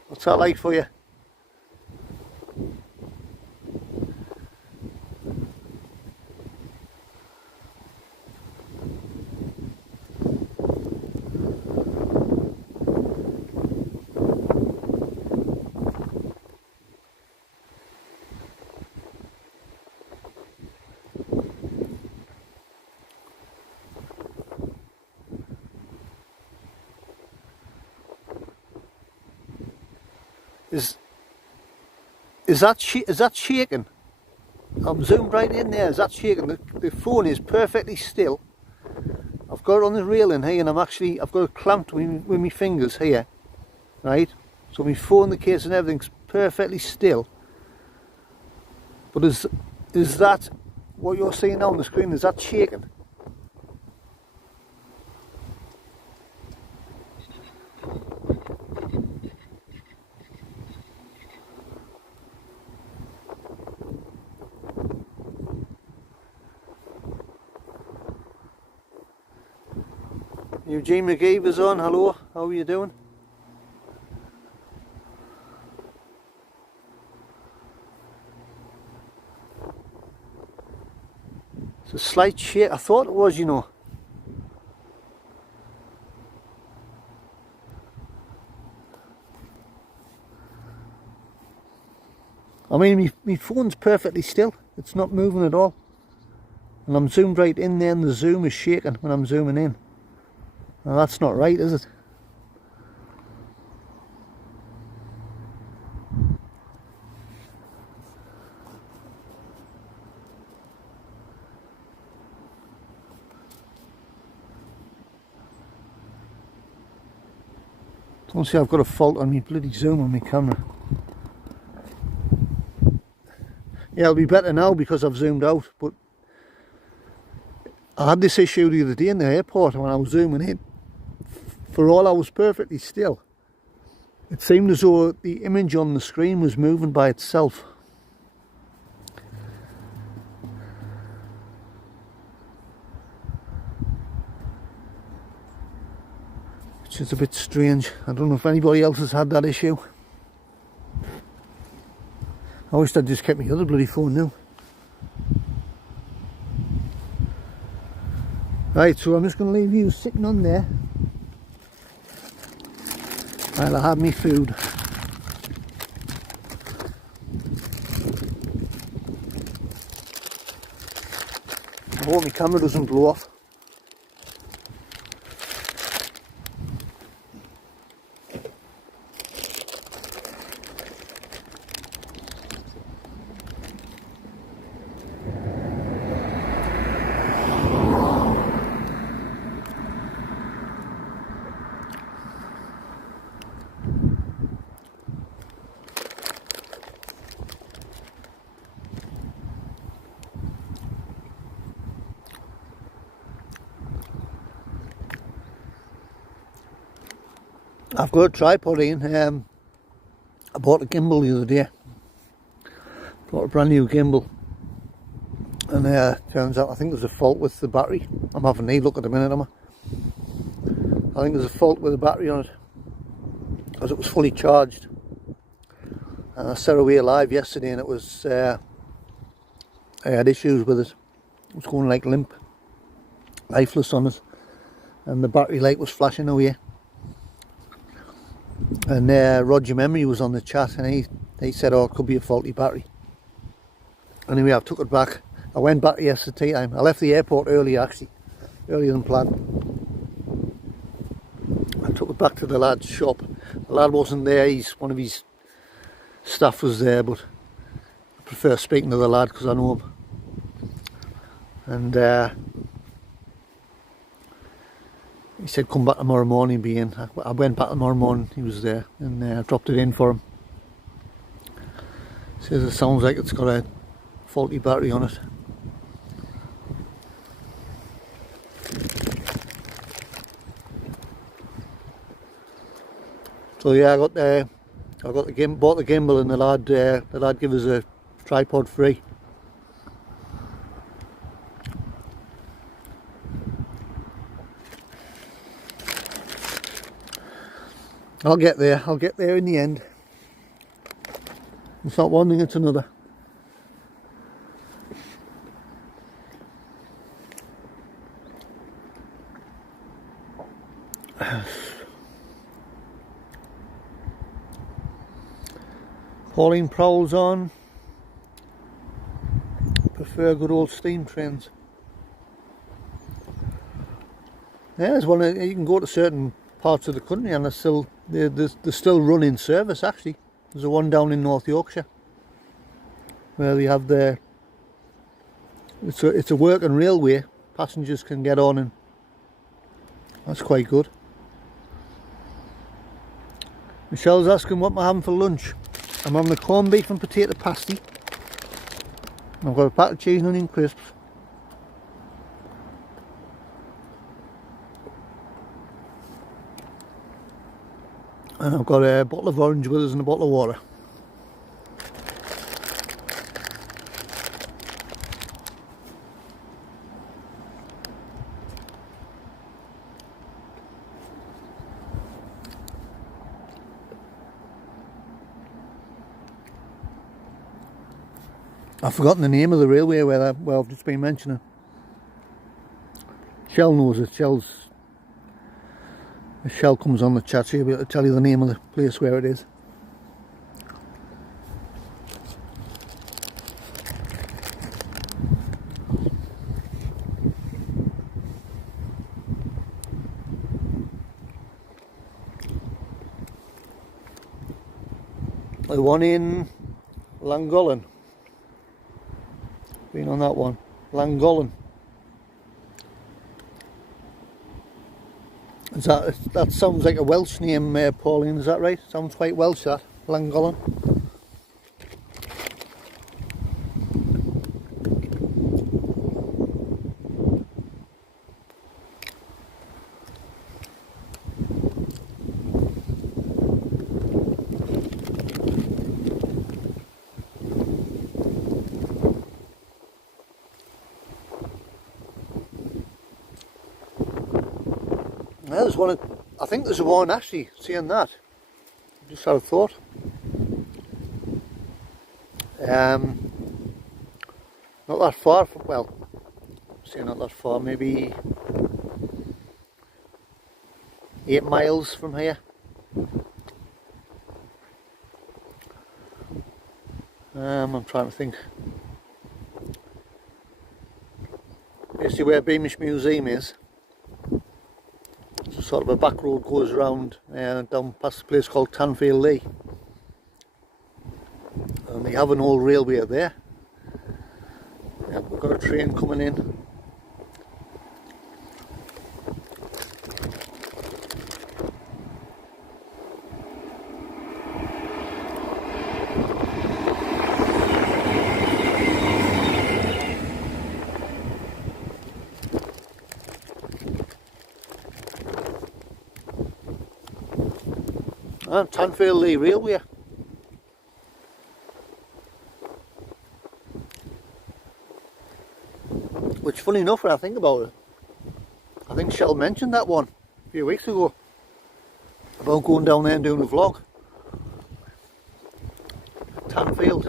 What's that like for you? Is that shaking? I'm zoomed right in there. Is that shaking? The phone is perfectly still. I've got it on the railing here, and I've got it clamped with my fingers here, right? So my phone, the case, and everything's perfectly still. But is that what you're seeing now on the screen? Is that shaking? Eugene McGee was on. Hello, how are you doing? It's a slight shake. I thought it was, you know. I mean, my phone's perfectly still. It's not moving at all. And I'm zoomed right in there, and the zoom is shaking when I'm zooming in. Now that's not right, is it? Don't see I've got a fault on me bloody zoom on my camera. Yeah, it'll be better now because I've zoomed out, but I had this issue the other day in the airport when I was zooming in. For all I was perfectly still, it seemed as though the image on the screen was moving by itself. Which is a bit strange. I don't know if anybody else has had that issue. I wish I'd just kept my other bloody phone now. Right, so I'm just going to leave you sitting on there while I have my food. I hope my camera doesn't blow off. I've got a tripod in. I bought a gimbal the other day. Bought a brand new gimbal, and turns out I think there's a fault with the battery. I'm having a look at the minute, am I think there's a fault with the battery on it, because it was fully charged. And I set it away live yesterday, and it was I had issues with it. It was going like limp, lifeless on it, and the battery light was flashing away. And Roger Memory was on the chat, and he said, oh, it could be a faulty battery. Anyway, I took it back. I went back yesterday time. I left the airport early, actually, earlier than planned. I took it back to the lad's shop. The lad wasn't there. One of his staff was there, but I prefer speaking to the lad because I know him. And he he said come back tomorrow morning, be in. I went back tomorrow morning, he was there, and I dropped it in for him. Says it sounds like it's got a faulty battery on it. So yeah, I got the bought the gimbal, and the lad gave us a tripod free. I'll get there in the end. It's not one thing, it's another. Pauline Prowl's on. Prefer good old steam trains. Yeah, there's one. You can go to certain parts of the country and they're still running service. Actually, there's a one down in North Yorkshire where they have it's a working railway. Passengers can get on, and that's quite good. Michelle's asking what I'm having for lunch. I'm having a corned beef and potato pasty. I've got a pack of cheese and onion crisps. And I've got a bottle of orange with us and a bottle of water. I've forgotten the name of the railway where I've just been mentioning. Shell knows it. If Shell comes on the chat, she'll be able to tell you the name of the place where it is. The one in Llangollen. Been on that one. Llangollen. That sounds like a Welsh name, Pauline, is that right? Sounds quite Welsh, that. Llangollen. There's one, I think there's one actually, seeing that. Just had a thought. Not that far from, well, say not that far, maybe 8 miles from here. I'm trying to think. Basically where Beamish Museum is. Sort of a back road goes around down past a place called Tanfield Lee, and they have an old railway there. Yeah, we've got a train coming in. Tanfield Lee Railway. Which, funny enough, when I think about it, I think Shell mentioned that one a few weeks ago about going down there and doing a vlog. Tanfield.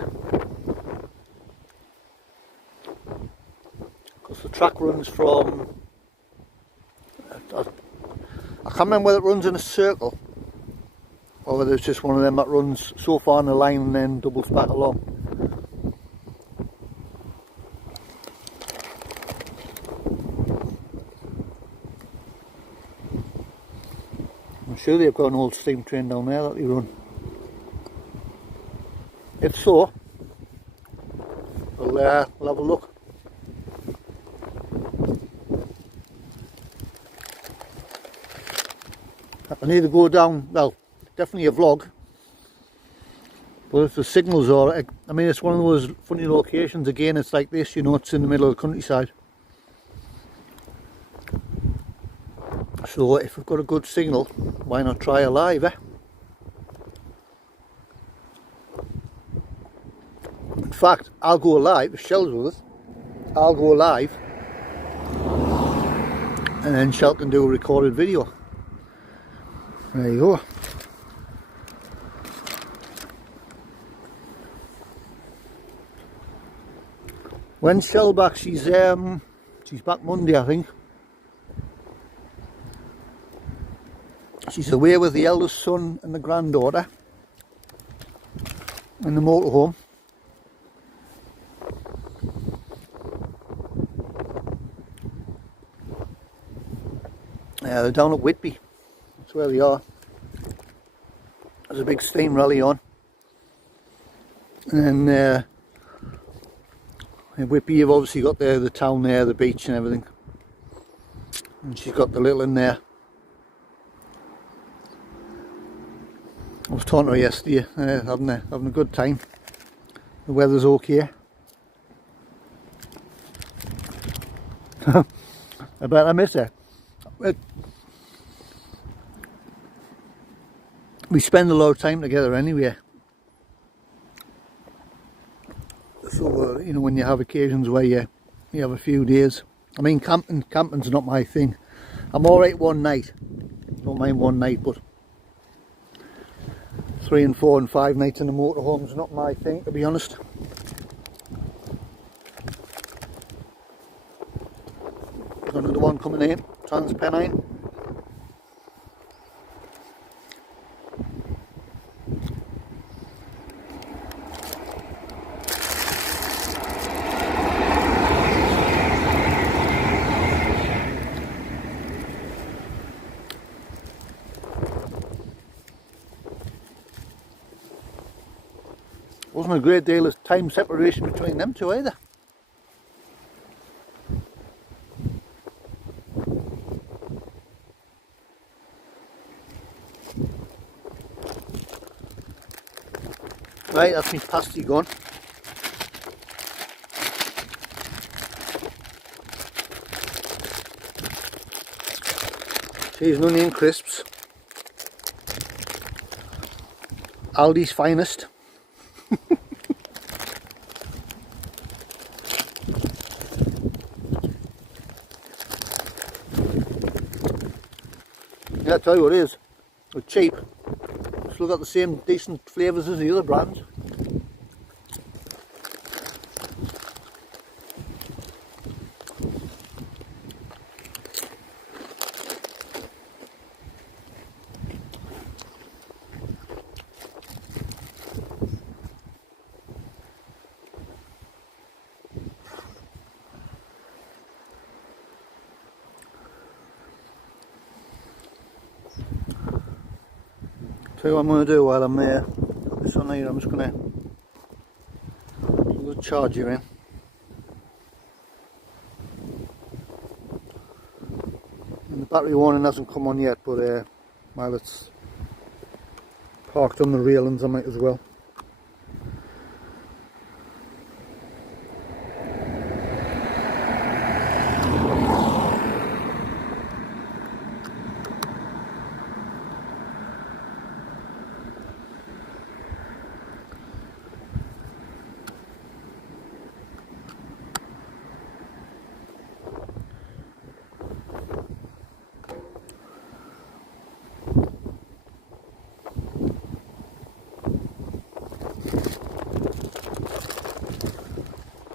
Because the track runs from, I can't remember whether it runs in a circle or whether it's just one of them that runs so far in the line and then doubles back along. I'm sure they've got an old steam train down there that they run. If so, we'll have a look. I need to go down, well, definitely a vlog, but if the signals are, I mean, it's one of those funny locations. Again, it's like this, you know, it's in the middle of the countryside, so if we've got a good signal, why not try a live, eh? In fact, I'll go live if Shell's with us. I'll go live and then Shell can do a recorded video. There you go. When's Shell back? She's back Monday, I think. She's away with the eldest son and the granddaughter in the motorhome. They're down at Whitby. That's where they are. There's a big steam rally on. And then in Whitby you've obviously got the town there, the beach and everything. And she's got the little in there. I was talking to her yesterday, having a good time. The weather's okay. I bet I miss her. We spend a lot of time together anyway. So you know, when you have occasions where you have a few days. I mean, camping's not my thing. I'm alright one night. Don't mind one night, but 3 and 4 and 5 nights in the motorhome's not my thing, to be honest. There's another one coming in, TransPennine. Wasn't a great deal of time separation between them two either. Right, that's my pasty gone. Cheese and onion crisps. Aldi's finest. Yeah, I'll tell you what it is. They're cheap. Still got the same decent flavours as the other brands. So what I'm going to do while I'm there, got this on here, I'm just going to put the charger in. And the battery warning hasn't come on yet, but while it's parked on the railings I might as well.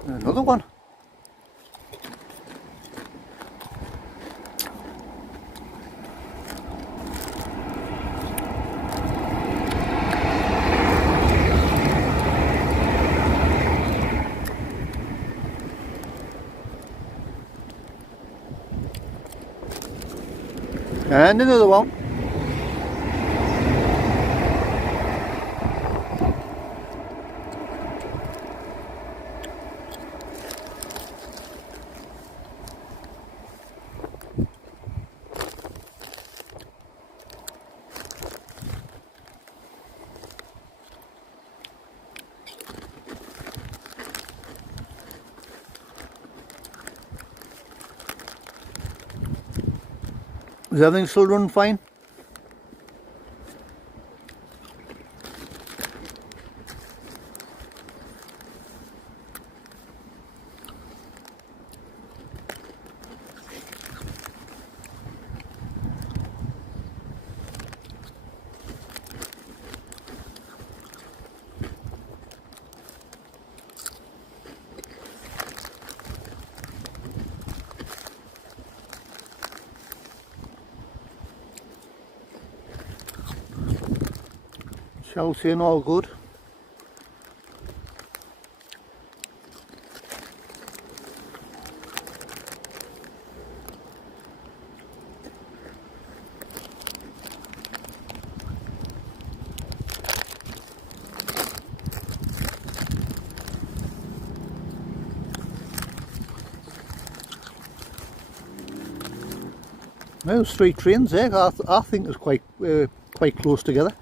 Another one. And another one. Is everything still running fine? Shell saying all good. Those three trains there, I think is quite close together.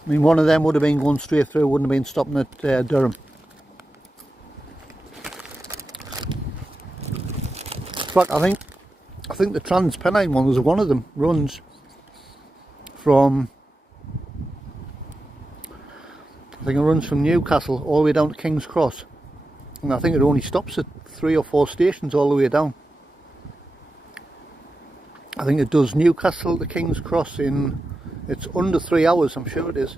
I mean, one of them would have been going straight through, wouldn't have been stopping at Durham. In fact, I think the TransPennine one was one of them runs from, I think it runs from Newcastle all the way down to King's Cross, and I think it only stops at 3 or 4 stations all the way down. I think it does Newcastle to King's Cross in, it's under 3 hours, I'm sure it is.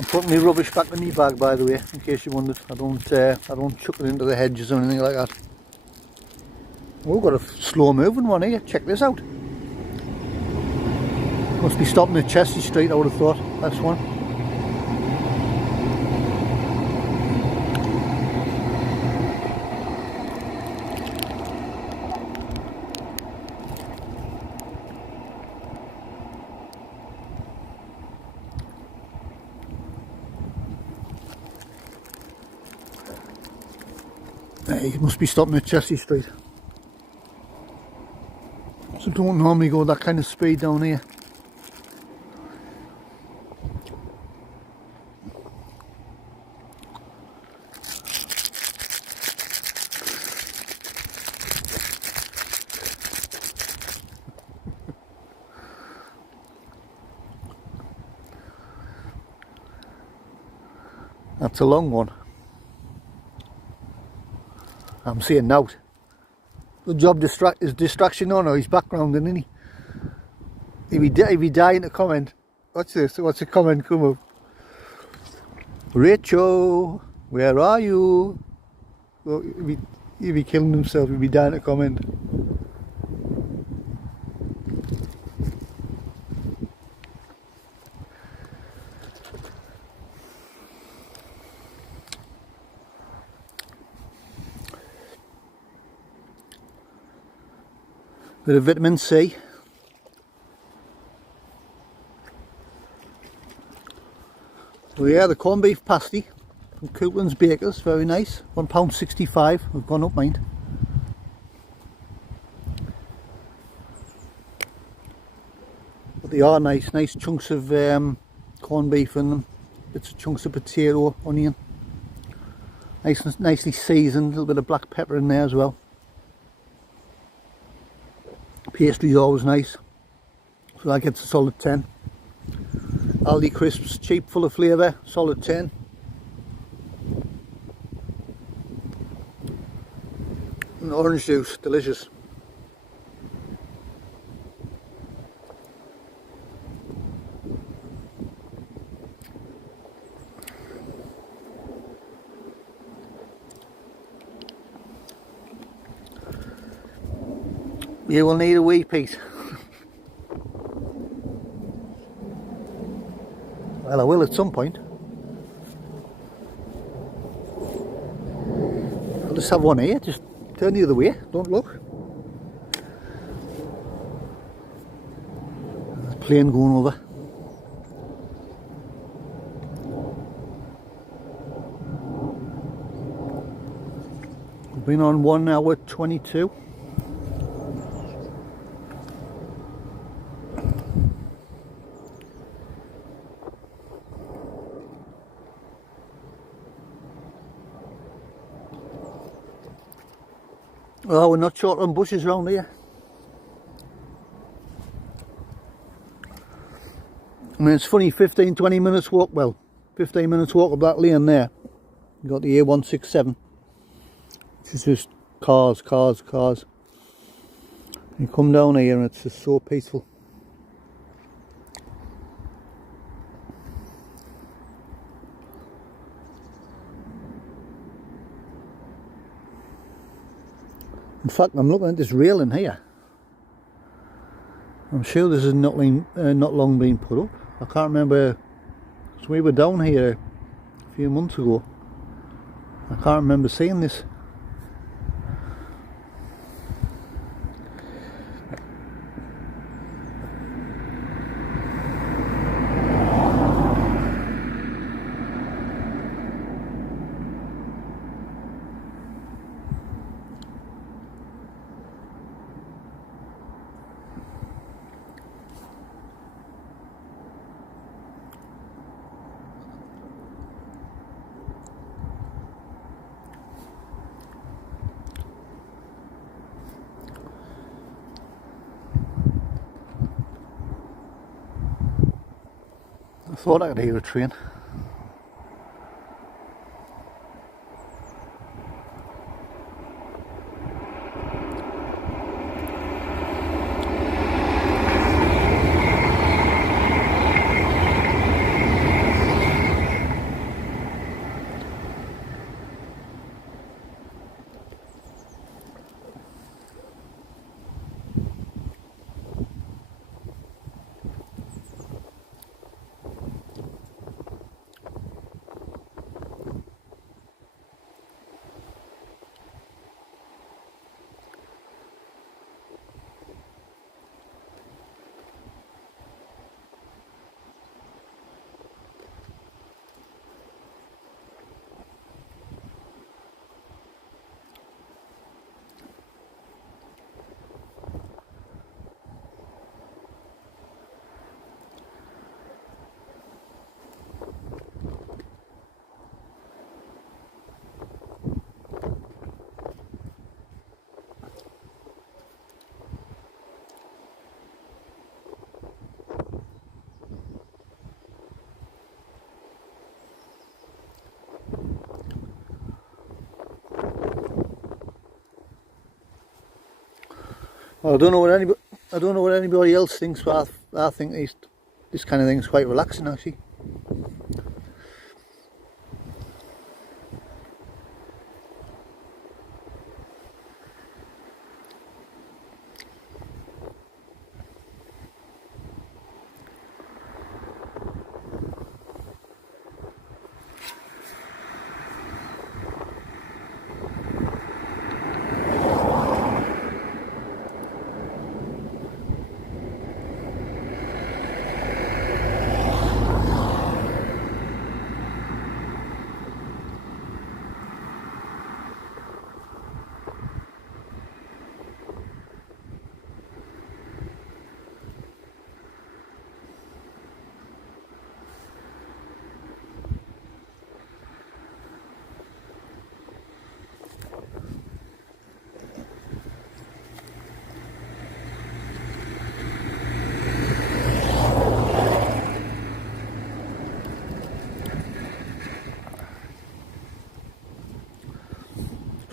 I'm putting my rubbish back in my bag, by the way, in case you wondered. I don't chuck it into the hedges or anything like that. Oh, we've got a slow moving one here. Check this out. Must be stopping at Chelsea Street, I would have thought. That's one. It must be stopping at Chelsea Street. So don't normally go that kind of speed down here. That's a long one. I'm seeing now. Good job distraction on his background, isn't he? If he dying to comment. What's this? What's the comment come up? Rachel, where are you? Well, he'd be killing himself, he'd be dying to comment. Bit of vitamin C. Well, yeah, the corned beef pasty from Coupland's Bakers, very nice. £1.65. We've gone up, mind. But they are nice chunks of corned beef in them. Bits of chunks of potato, onion. Nicely seasoned. A little bit of black pepper in there as well. Pastry's always nice, so that gets a solid 10. Aldi crisps, cheap, full of flavour, solid 10. And orange juice, delicious. You will need a wee piece. Well, I will at some point. I'll just have one here, just turn the other way, don't look. There's a plane going over. We've been on 1 hour 22. Oh, we're not short on bushes around here. I mean, it's funny, 15-20 minutes walk, well, 15 minutes walk up that lane there. You got the A167. It's just cars, cars, cars. You come down here and it's just so peaceful. In fact, I'm looking at this railing here. I'm sure this is not long been put up. I can't remember, because we were down here a few months ago. I can't remember seeing this. I thought I could hear a train. Well, I don't know what anybody else thinks, but I think this kind of thing is quite relaxing actually.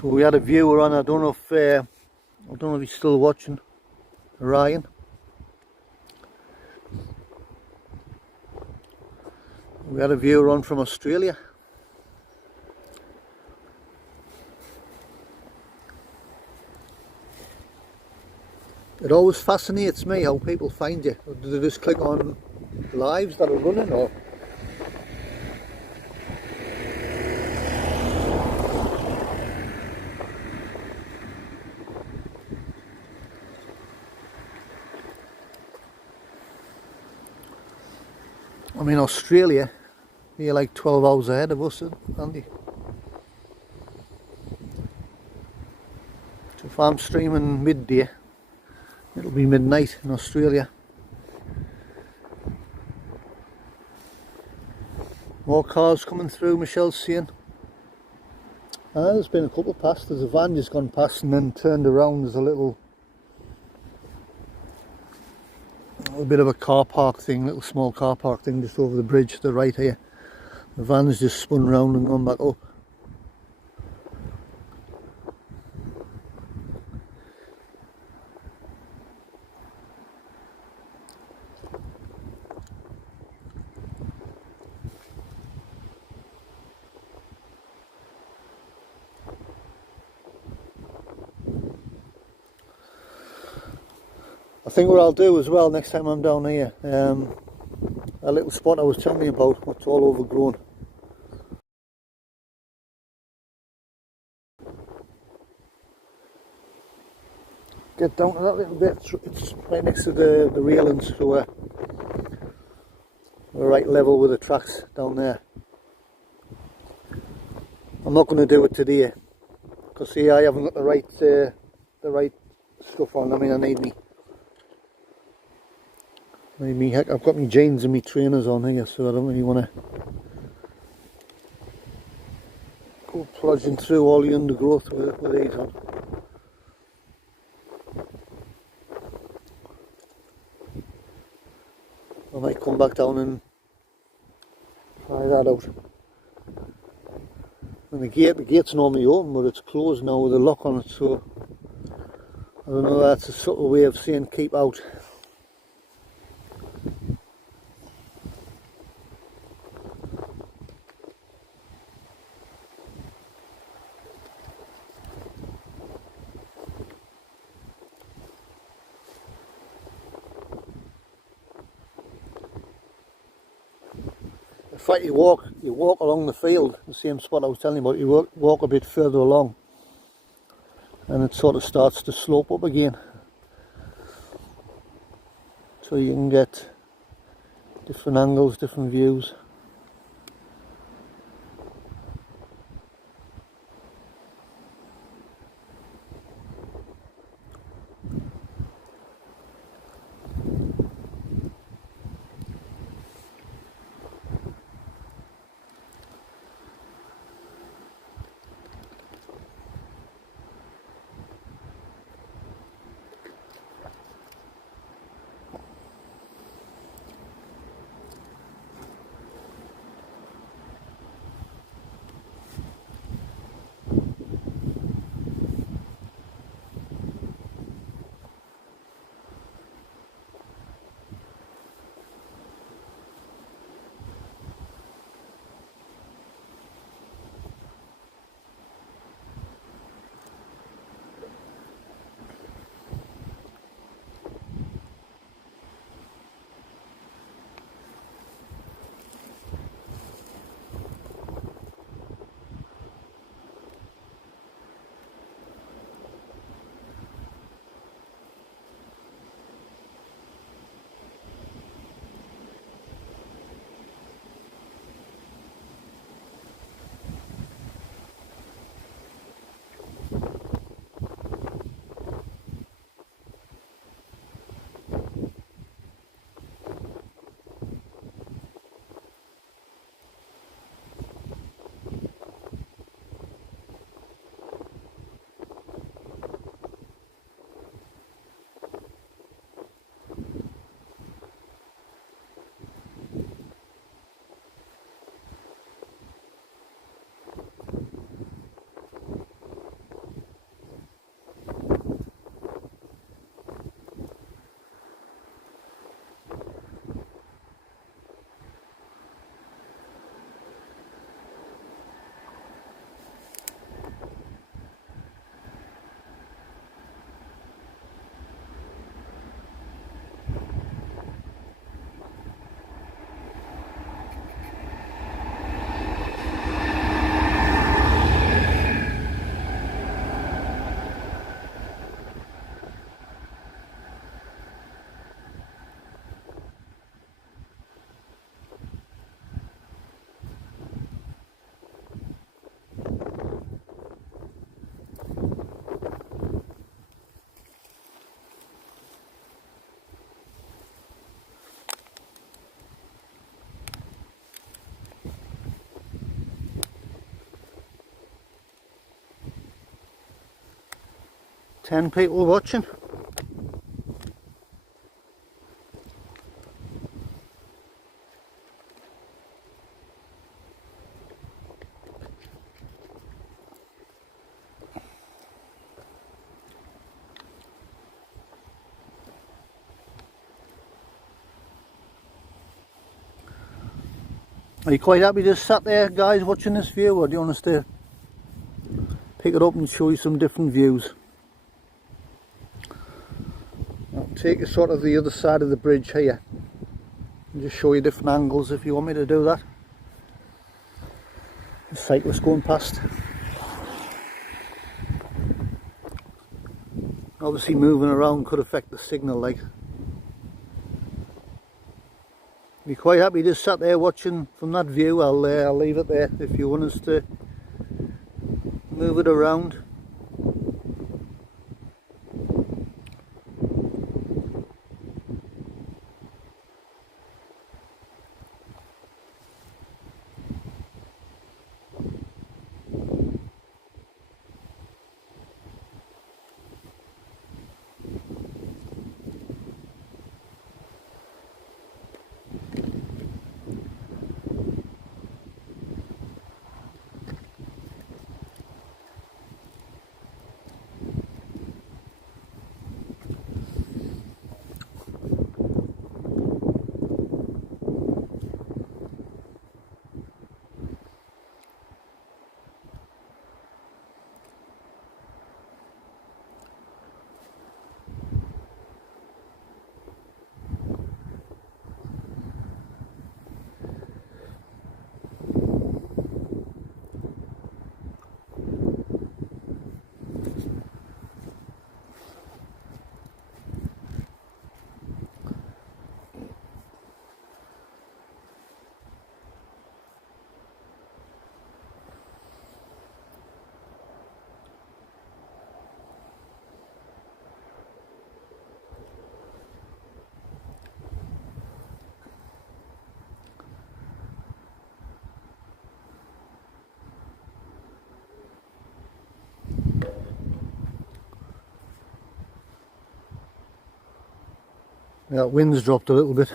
So we had a viewer on. I don't know if he's still watching. Ryan. We had a viewer on from Australia. It always fascinates me how people find you. Do they just click on lives that are running, or? I mean, Australia, they're like 12 hours ahead of us, aren't they? So if I'm streaming midday, it'll be midnight in Australia. More cars coming through, Michelle's saying. There's been a couple past. There's a van just gone past and then turned around. There's a little bit of a car park thing, little small car park thing just over the bridge to the right here. The van's just spun round and gone back up. I think what I'll do as well next time I'm down here, a little spot I was telling you about, what's all overgrown. Get down to that little bit. It's right next to the railings, so we're right level with the tracks down there. I'm not going to do it today because see, I haven't got the right stuff on. I mean, I need me. I've got my jeans and my trainers on here, so I don't really want to go plunging through all the undergrowth with these on. I might come back down and try that out. And the gate's normally open, but it's closed now with a lock on it, so I don't know, that's a subtle way of saying keep out. In fact, you walk along the field, the same spot I was telling you about, you walk a bit further along and it sort of starts to slope up again. So you can get different angles, different views. 10 people watching. Are you quite happy just sat there, guys, watching this view, or do you want us to pick it up and show you some different views? I'll take you sort of the other side of the bridge here and just show you different angles if you want me to do that. The cyclist going past. Obviously moving around could affect the signal, like. Be quite happy just sat there watching from that view. I'll leave it there if you want us to move it around. Yeah, wind's dropped a little bit.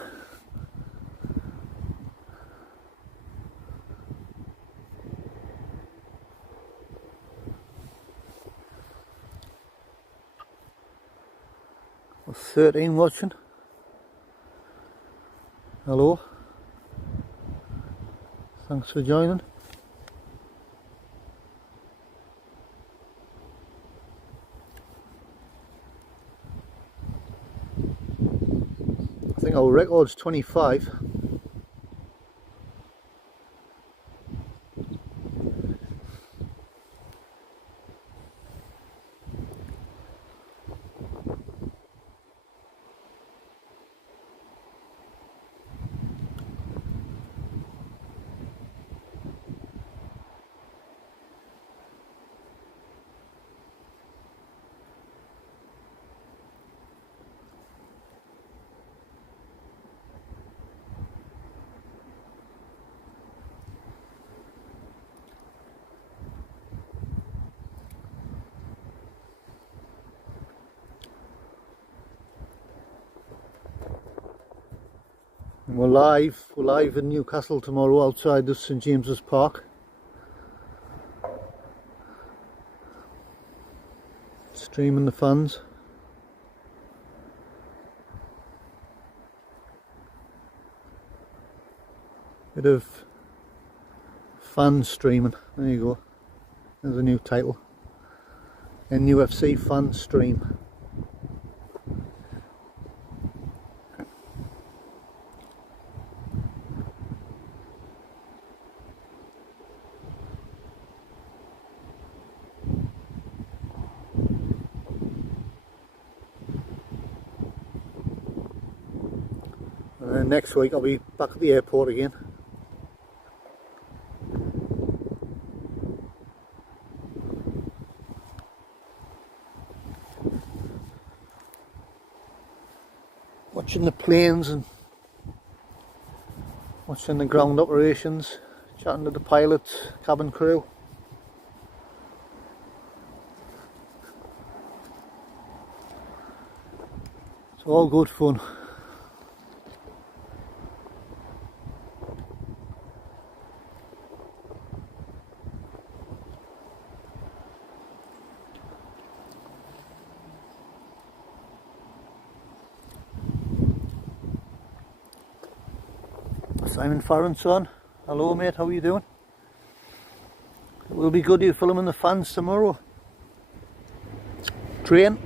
Well, 13 watching. Hello. Thanks for joining. I think our record's 25. We're live in Newcastle tomorrow outside the St James's Park. Streaming the fans. Bit of fan streaming, there you go. There's a new title. NUFC fan stream. And then next week I'll be back at the airport again. Watching the planes and watching the ground operations, chatting to the pilots, cabin crew. all good fun. Simon Farron's on. Hello mate, how are you doing? It will be good you filming the fans tomorrow. Train.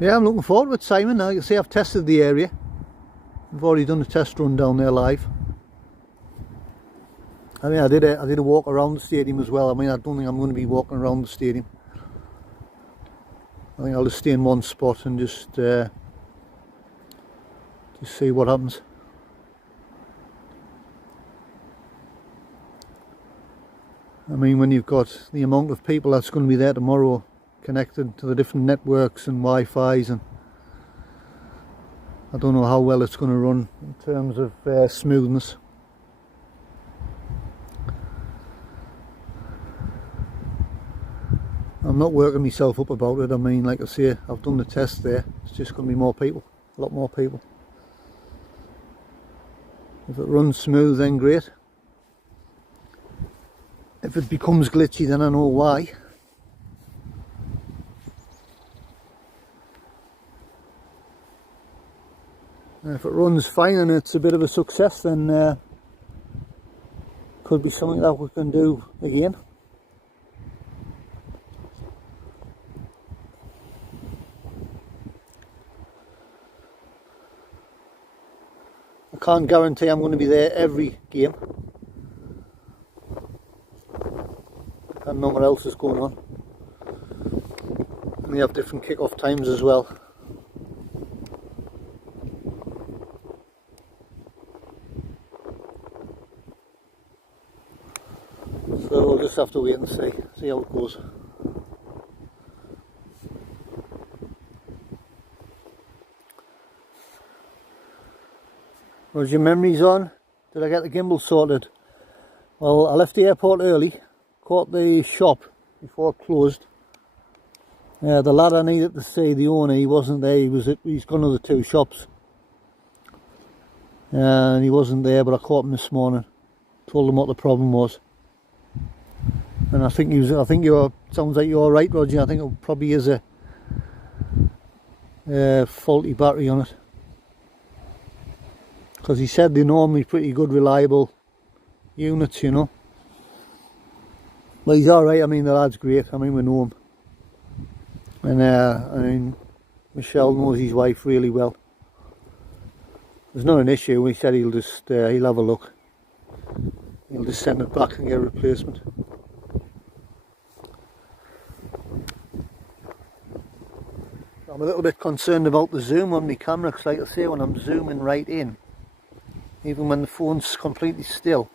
Yeah, I'm looking forward to it, Simon. Like I say, I've tested the area. I've already done a test run down there live. I mean, I did a walk around the stadium as well. I mean, I don't think I'm going to be walking around the stadium. I think I'll just stay in one spot and just see what happens. I mean, when you've got the amount of people that's going to be there tomorrow, connected to the different networks and Wi-Fi's, and I don't know how well it's going to run in terms of smoothness. I'm not working myself up about it. I mean, like I say, I've done the test there. It's just going to be more people, a lot more people. If it runs smooth, then great. If it becomes glitchy, then I know why. And if it runs fine and it's a bit of a success, then could be something that we can do again. I can't guarantee I'm going to be there every game. Depending on what else is going on. And they have different kick-off times as well. So we'll just have to wait and see how it goes. Was your memories on? Did I get the gimbal sorted? Well, I left the airport early, caught the shop before it closed. The lad I needed to see, the owner, he wasn't there. He's gone to the two shops, and he wasn't there. But I caught him this morning, told him what the problem was, and I think sounds like you're right, Roger. I think it probably is a faulty battery on it, because he said they're normally pretty good, reliable units, you know. But he's alright. I mean, the lad's great. I mean, we know him. And I mean, Michelle knows his wife really well. There's not an issue. He said he'll have a look. He'll just send it back and get a replacement. I'm a little bit concerned about the zoom on my camera, because like I say, when I'm zooming right in, even when the phone's completely still,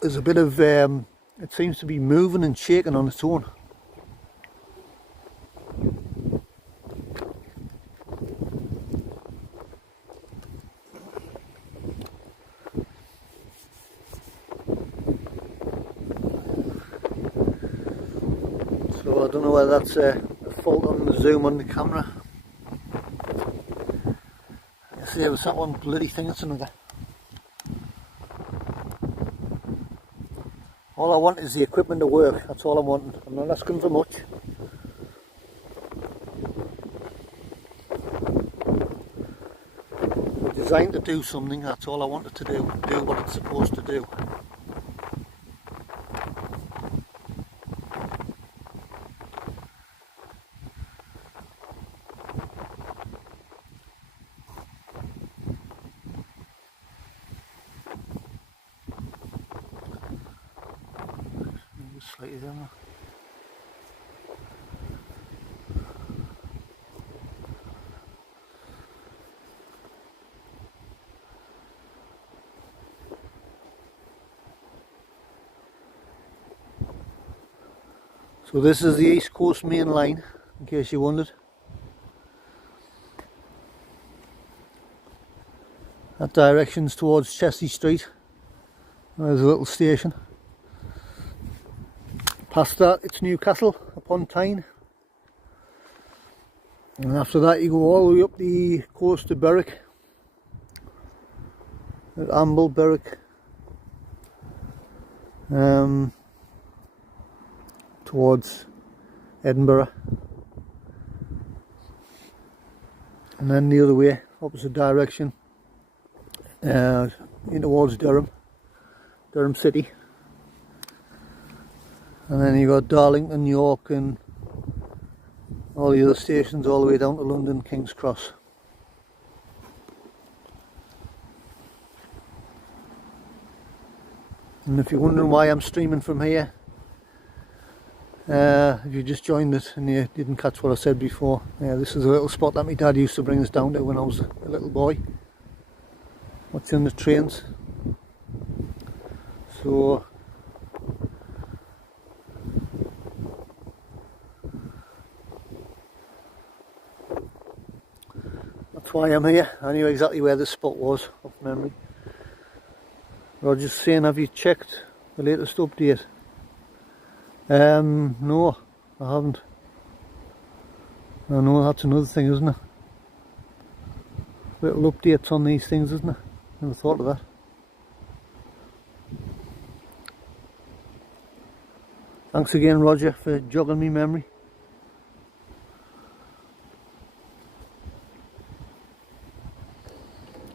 there's a bit of, it seems to be moving and shaking on its own. So I don't know whether that's a fault on the zoom on the camera. I see it was that one bloody thing, it's another. All I want is the equipment to work, that's all I'm wanting. I'm not asking for much. We're designed to do something, that's all I wanted to do what it's supposed to do. Slightly down there. So this is the East Coast Main Line, in case you wondered. That direction's towards Chelsea Street. There's a little station. Past that it's Newcastle upon Tyne. And after that you go all the way up the coast to Berwick. At Amble, Berwick. Towards Edinburgh. And then the other way, opposite direction. In towards Durham City, and then you got Darlington, York, and all the other stations all the way down to London, King's Cross. And if you're wondering why I'm streaming from here, if you just joined us and you didn't catch what I said before, this is a little spot that my dad used to bring us down to when I was a little boy, watching the trains. So that's why I'm here. I knew exactly where this spot was off memory. Roger's saying, have you checked the latest update? No, I haven't. I know that's another thing, isn't it? Little updates on these things, isn't it? Never thought of that. Thanks again, Roger, for jogging me memory.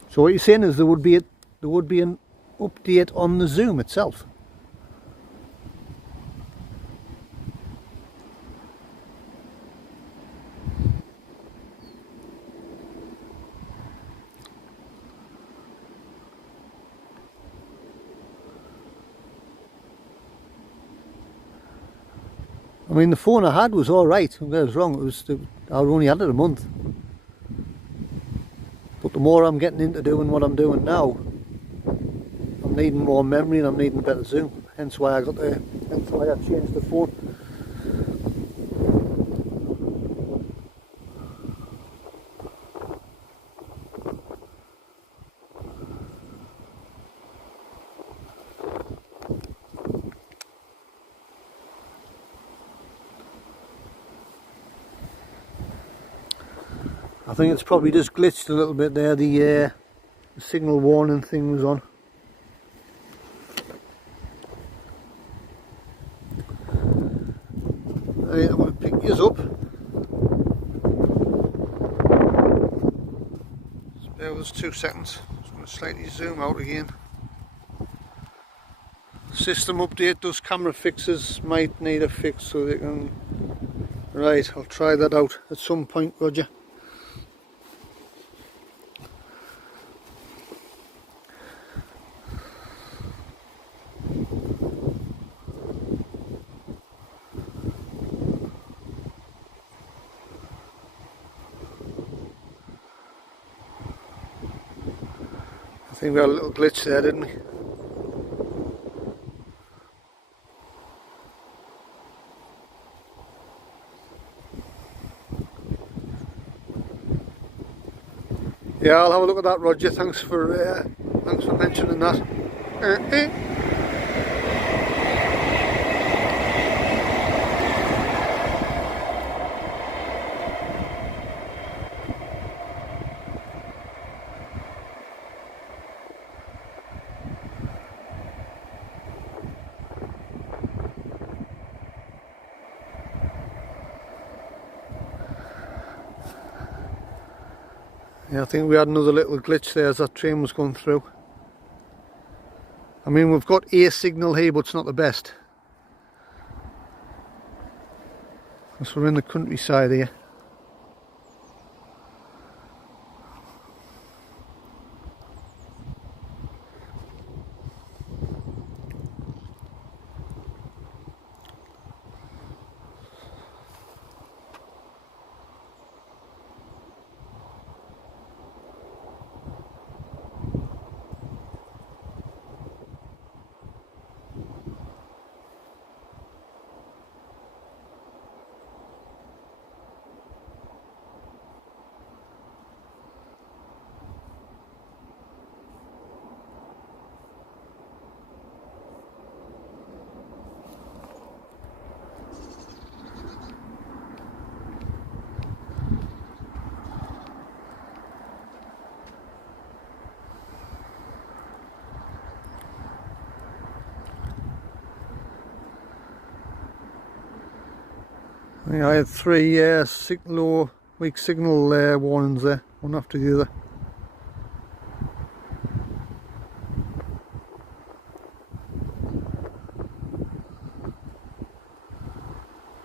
So what you're saying is there would be an update on the Zoom itself. I mean, the phone I had was all right. Don't get us wrong. I only had it a month. But the more I'm getting into doing what I'm doing now, I'm needing more memory and I'm needing better zoom. Hence why I changed the phone. I think it's probably just glitched a little bit there. The signal warning thing was on. Right, I'm going to pick yours up. Spare us 2 seconds. Just going to slightly zoom out again. System update does camera fixes, might need a fix so they can... Right, I'll try that out at some point, Roger. I think we had a little glitch there, didn't we? Yeah, I'll have a look at that, Roger. Thanks for mentioning that. Yeah, I think we had another little glitch there as that train was going through. I mean, we've got a signal here, but it's not the best. Because we're in the countryside here. Yeah, I had three low weak signal warnings there, one after the other.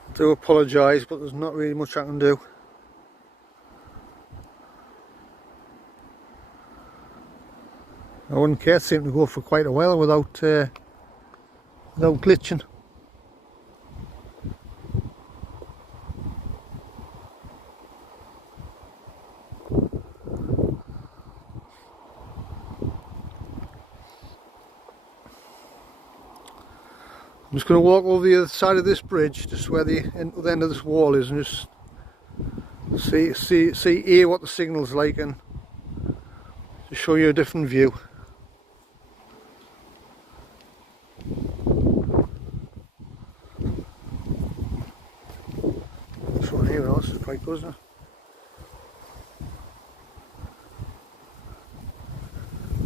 I do apologise, but there's not really much I can do. I wouldn't care, it seemed to go for quite a while without glitching. I'm just going to walk over the other side of this bridge, just where the end of this wall is, and just see here what the signal's like, and to show you a different view. This one here else is quite good, isn't it?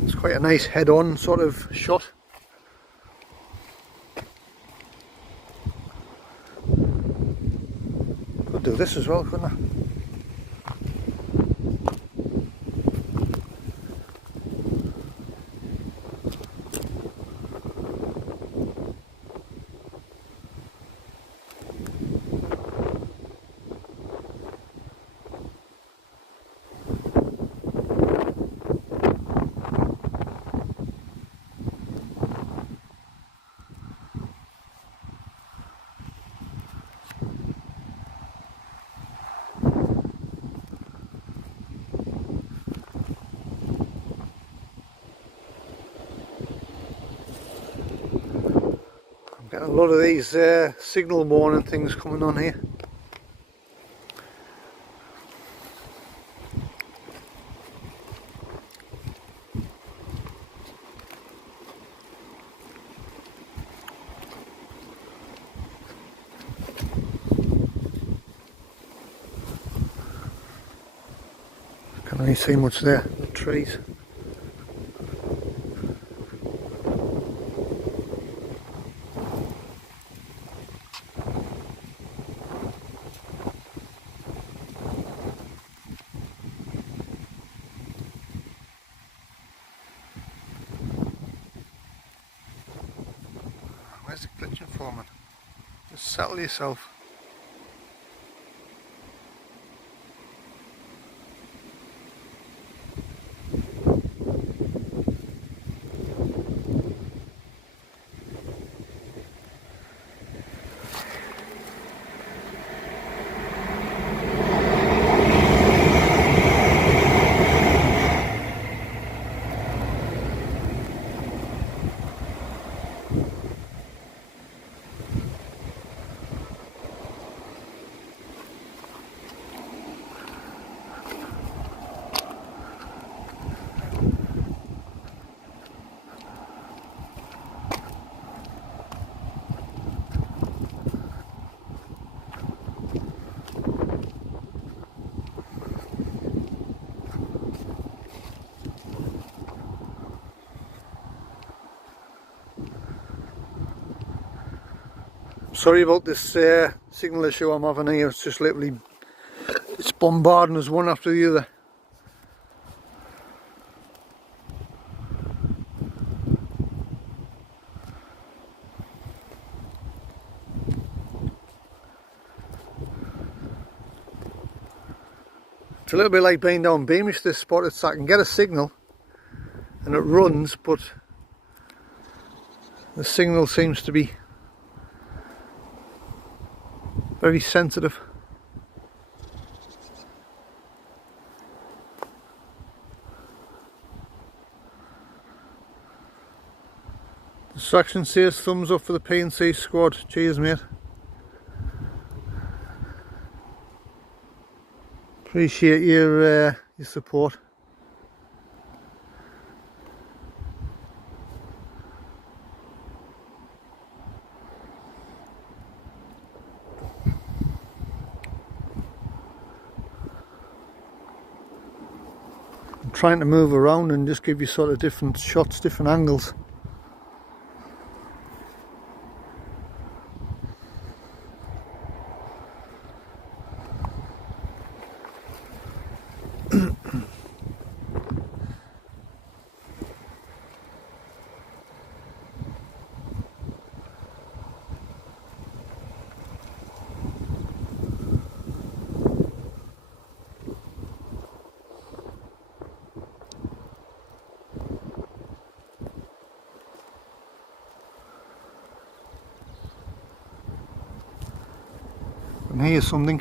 It's quite a nice head-on sort of shot. Could do this as well, couldn't I? Getting a lot of these signal warning things coming on here. Can't really see much there, the trees. Where's the glitching for, man? Just settle yourself. Sorry about this signal issue I'm having here. It's just literally, it's bombarding us one after the other. It's a little bit like being down Beamish, this spot. It's, I can get a signal and it runs, but the signal seems to be very sensitive. Distraction says thumbs up for the P&C squad. Cheers, mate. Appreciate your support. I'm trying to move around and just give you sort of different shots, different angles. And here's something.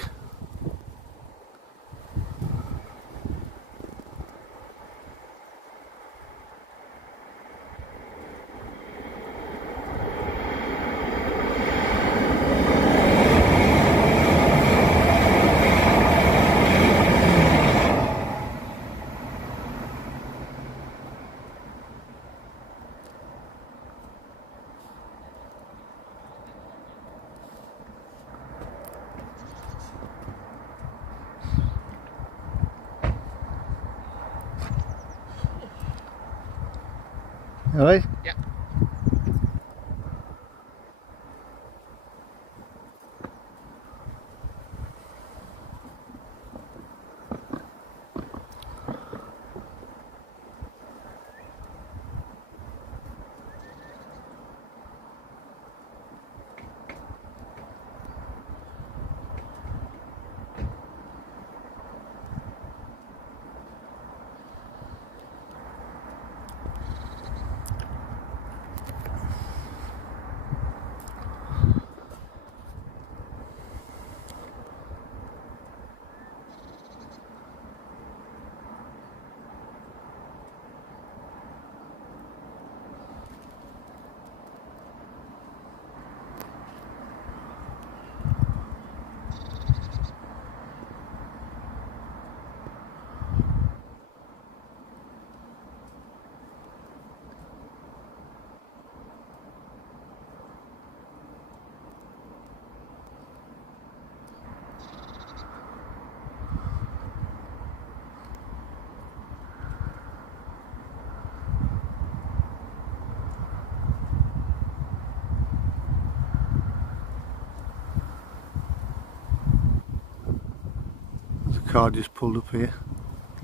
All right? Yeah. There's a car just pulled up here.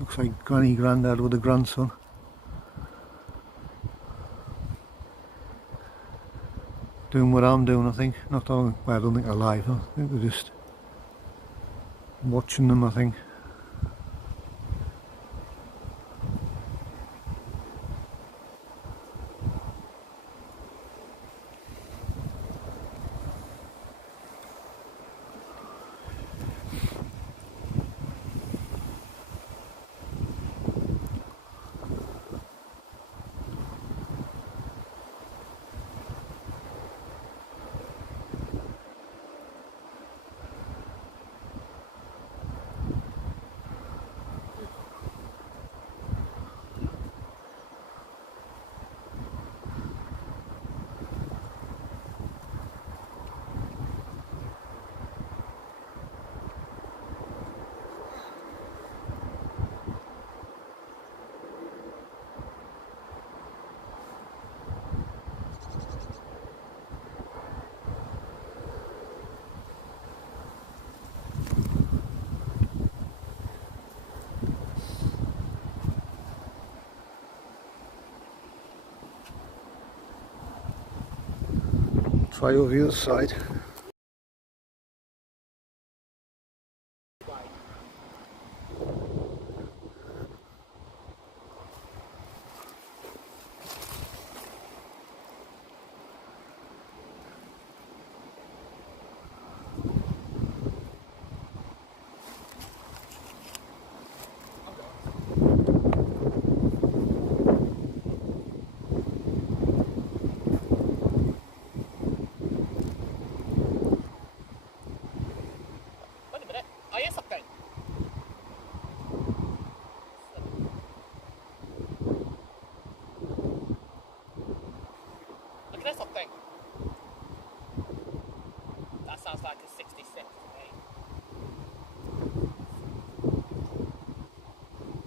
Looks like Granny Grandad with a grandson. Doing what I'm doing, I think. Not all, well, I don't think they're live. I think they're just watching them, I think. Try over the other side. Wait a minute. I hear something. Look at something. That sounds like a 66 to me.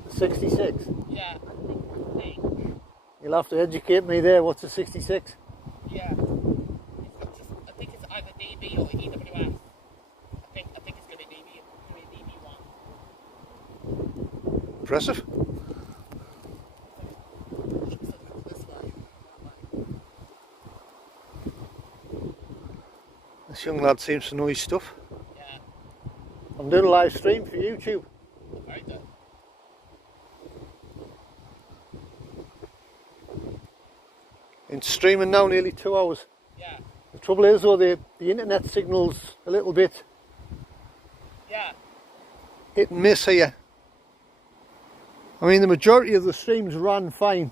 66? Yeah. I think. You'll have to educate me there. What's a 66? Yeah. I think it's either DB or EWS. I think it's going to be DB1. Impressive. This way. This young lad seems to know his stuff. Yeah. I'm doing a live stream for YouTube. Very good. It's streaming now nearly 2 hours. Yeah. The trouble is though, the internet signal's a little bit Yeah. hit and miss here. I mean, the majority of the streams ran fine,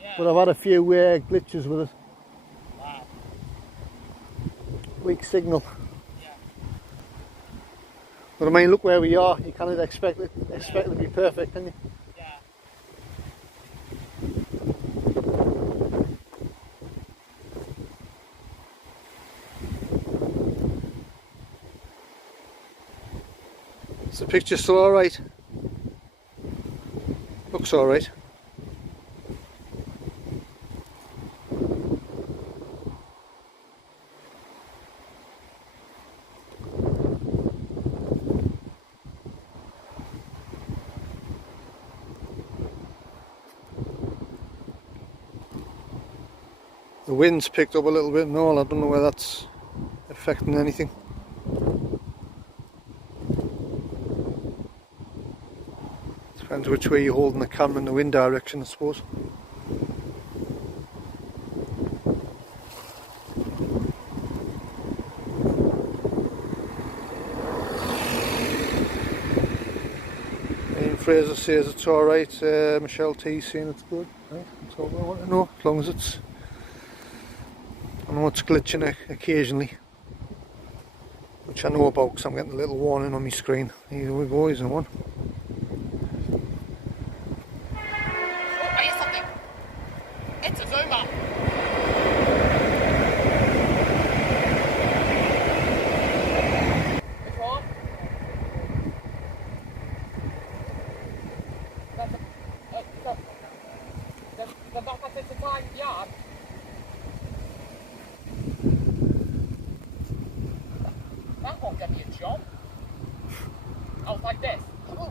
Yeah. but I've had a few glitches with it. Wow. Weak signal. Yeah. But I mean, look where we are. You can't expect it to be perfect, can you? Yeah. Is the picture still alright? Looks alright. The wind's picked up a little bit and all. I don't know whether that's affecting anything. Depends which way you're holding the camera in the wind direction, I suppose. Ian Fraser says it's alright. Michelle T saying it's good. Right, that's all I want to know. As long as it's... I know it's glitching occasionally, which I know about because I'm getting a little warning on my screen. Here we go, here's the one. Oh, I hear something. It's a Zuma. Which one? That's the box at the time yard. That won't get me a job. I was like this. Ooh.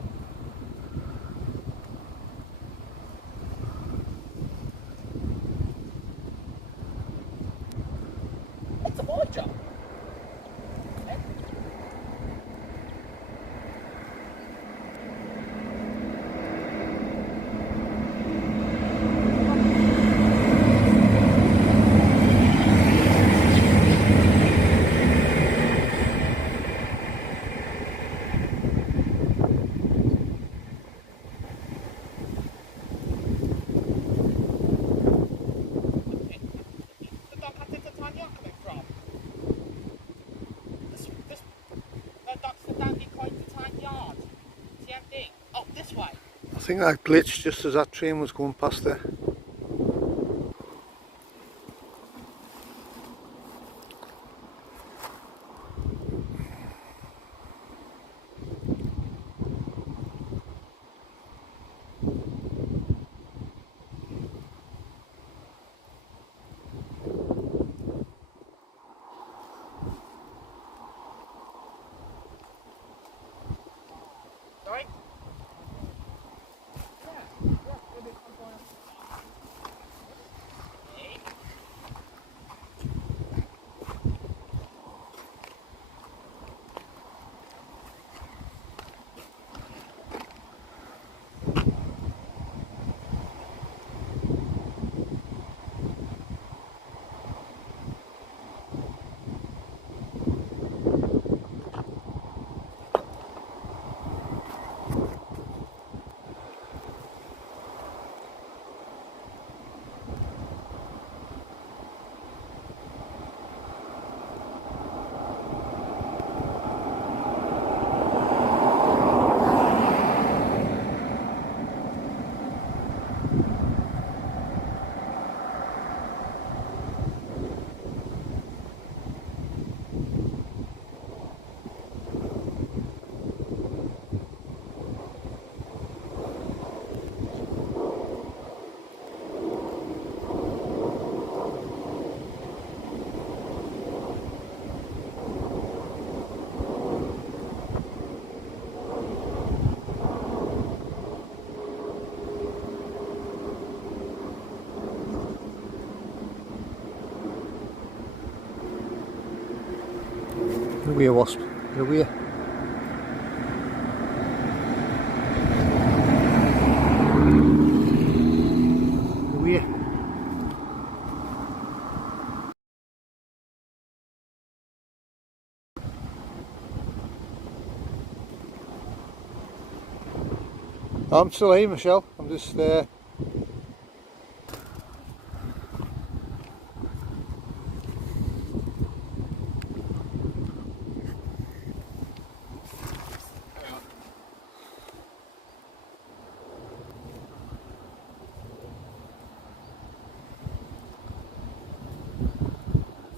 It's a boy job. I think that glitched just as that train was going past there. Sorry? The wheel wasp. The wheel. The wheel. I'm still here, Michelle. I'm just yeah,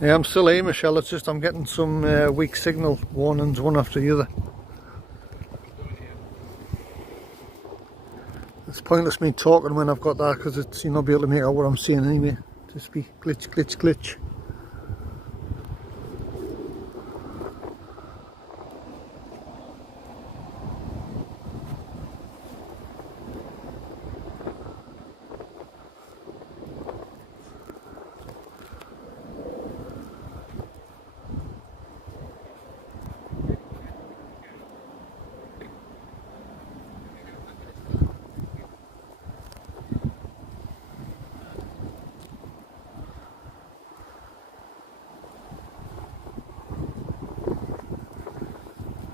I'm still here, Michelle. It's just I'm getting some weak signal warnings one after the other. It's pointless me talking when I've got that because it's, you'll not be able to make out what I'm saying anyway. Just be glitch, glitch, glitch.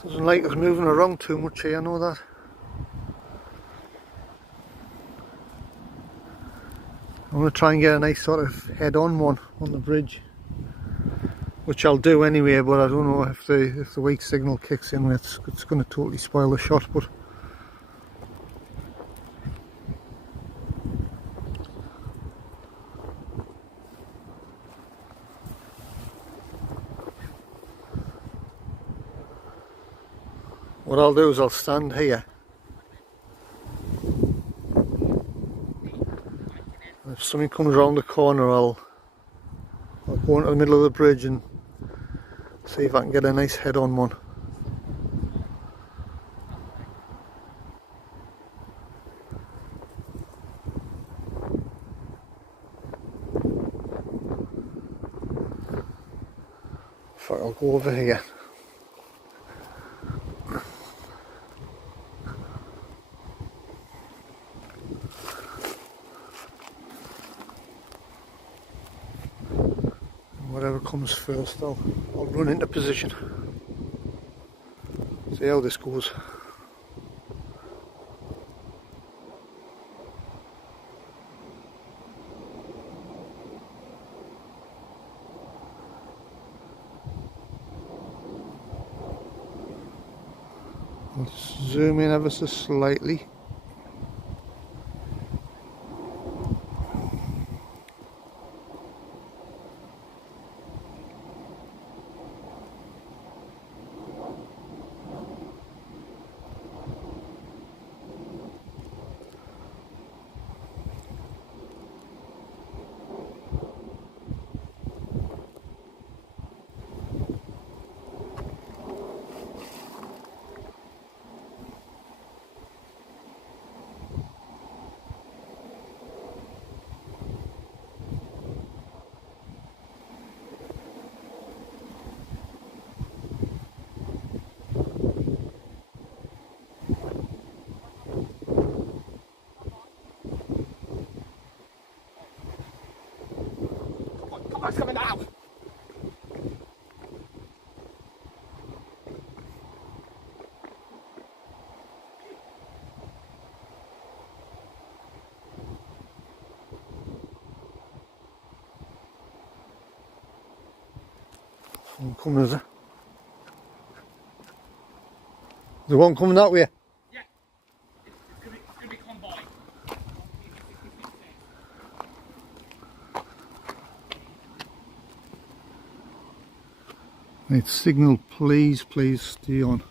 Doesn't like us moving around too much here, I know that. I'm going to try and get a nice sort of head-on one on the bridge, which I'll do anyway, but I don't know if the weak signal kicks in, it's going to totally spoil the shot. But what I'll do is I'll stand here. If something comes around the corner, I'll go into the middle of the bridge and see if I can get a nice head-on one. In fact, I'll go over here. Whatever comes first, I'll run into position. See how this goes. I'll zoom in ever so slightly. What's coming out? One coming, is there? There's one coming that way. Yeah. It's gonna be combined. Right, signal, please stay on.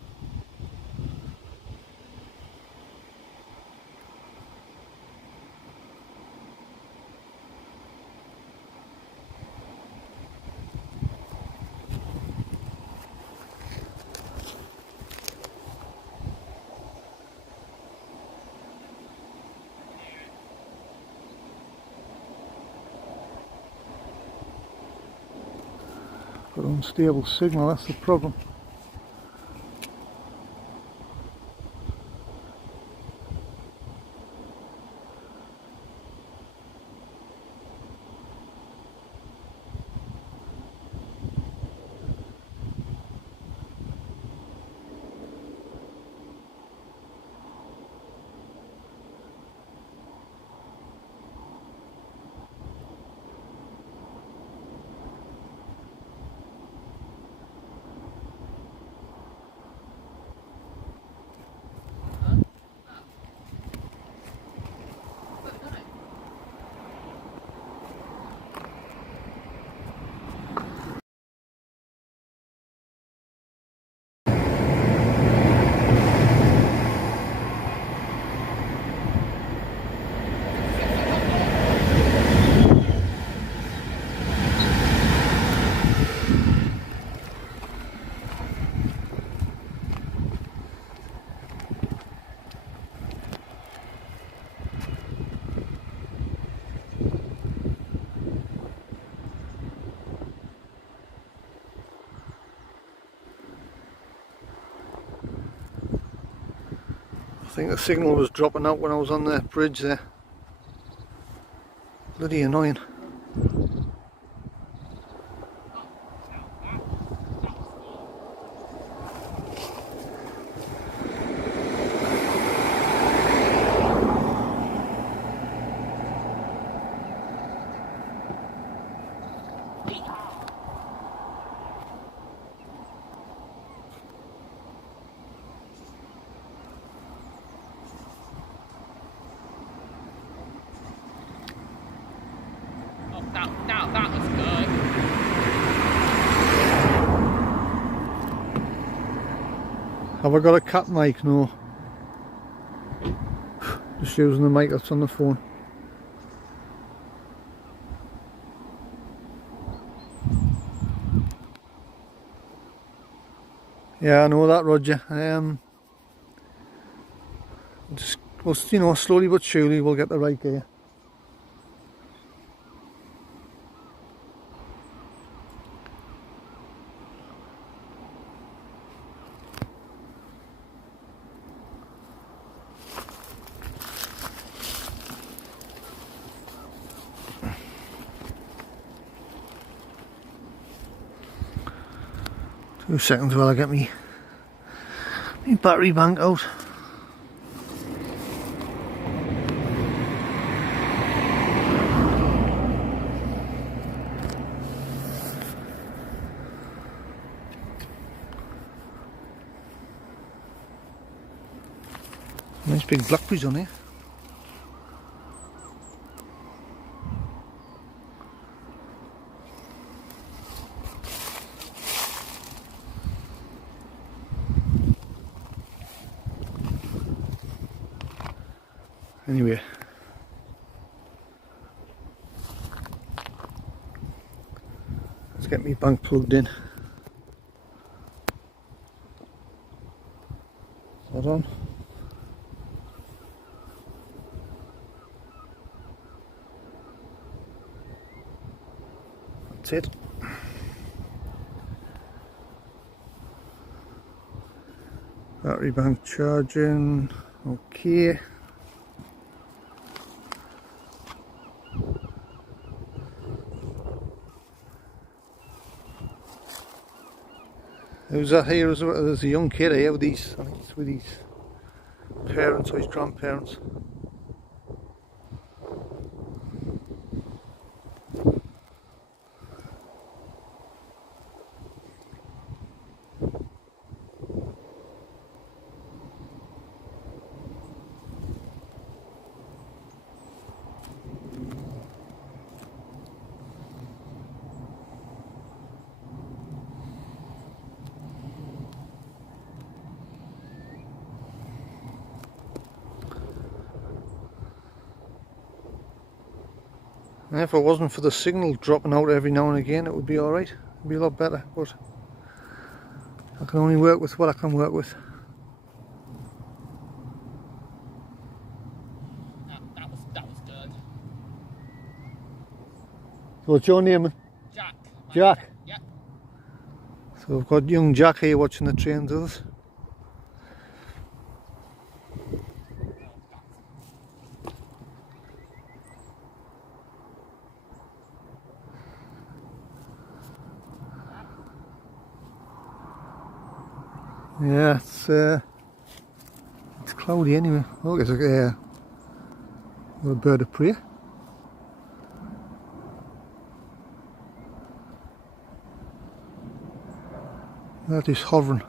Got unstable signal, that's the problem. think the signal was dropping out when I was on the bridge there. Bloody annoying. That was good. Have I got a cat mic? No. Just using the mic that's on the phone. Yeah, I know that, Roger. Just, well, you know, slowly but surely we'll get the right gear. Two seconds while I get me battery bank out. Nice big blackberries on here. Anyway, let's get me bank plugged in. Is that on? That's it. Battery bank charging. Okay. Who's that here as well? There's a young kid here with these, I think it's with his parents or his grandparents. And if it wasn't for the signal dropping out every now and again, it would be alright. It would be a lot better, but I can only work with what I can work with. That was good. So what's your name? Jack. Jack? Yeah. So we've got young Jack here watching the trains with us. Yeah, it's cloudy anyway. Oh, there's a bird of prey. That is hovering.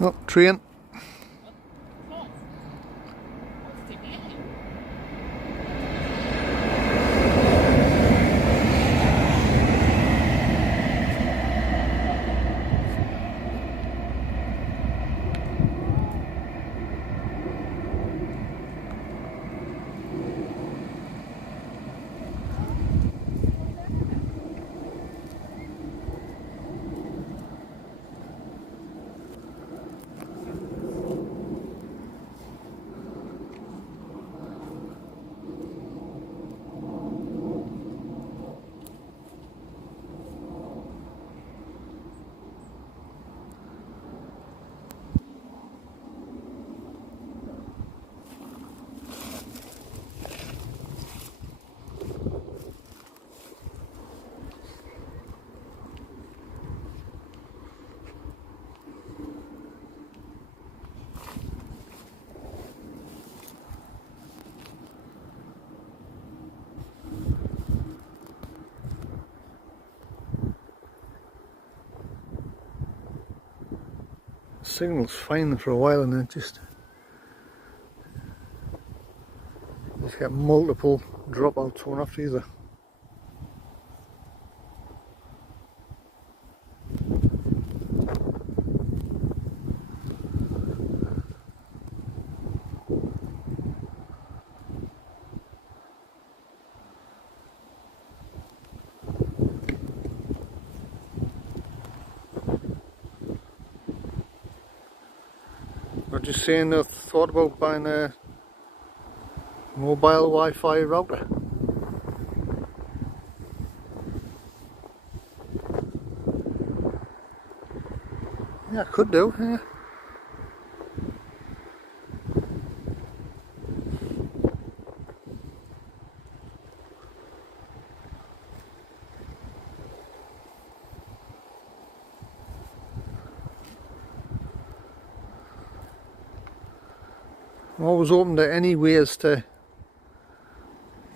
Oh, train. signal's fine for a while and then just get multiple dropouts one after the other. I was just saying I thought about buying a mobile Wi-Fi router. Yeah, I could do, yeah. I'm always open to any ways to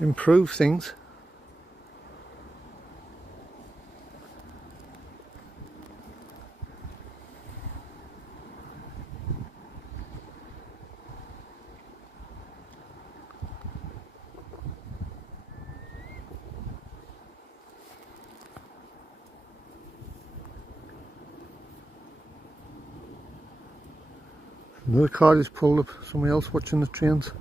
improve things. Another car just pulled up, somebody else watching the trains.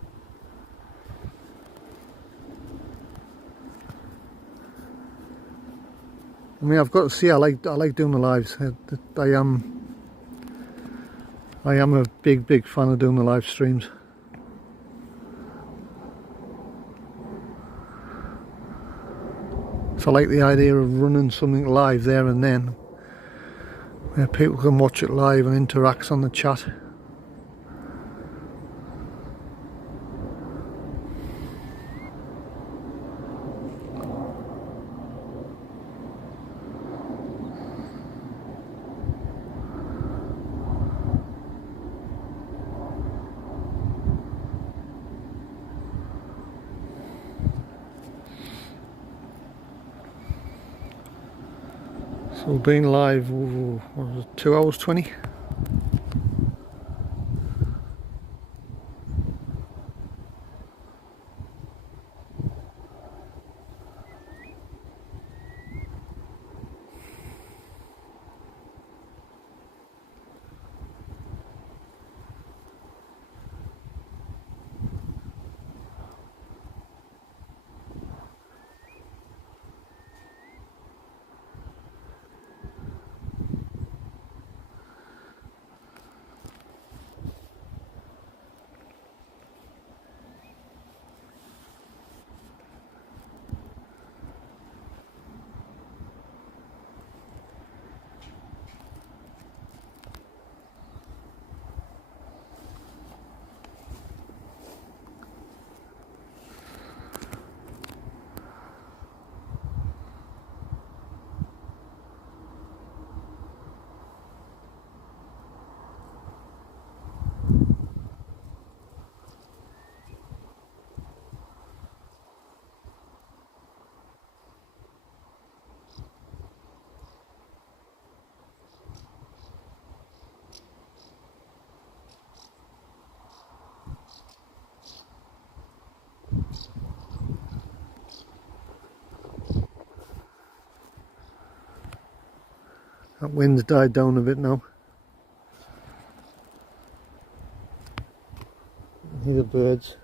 I mean, I've got to say, I like doing the lives. I am a big fan of doing the live streams. So I like the idea of running something live there and then, where people can watch it live and interact on the chat. So being live, what was it, 2 hours 20? That wind's died down a bit now. Hear the birds.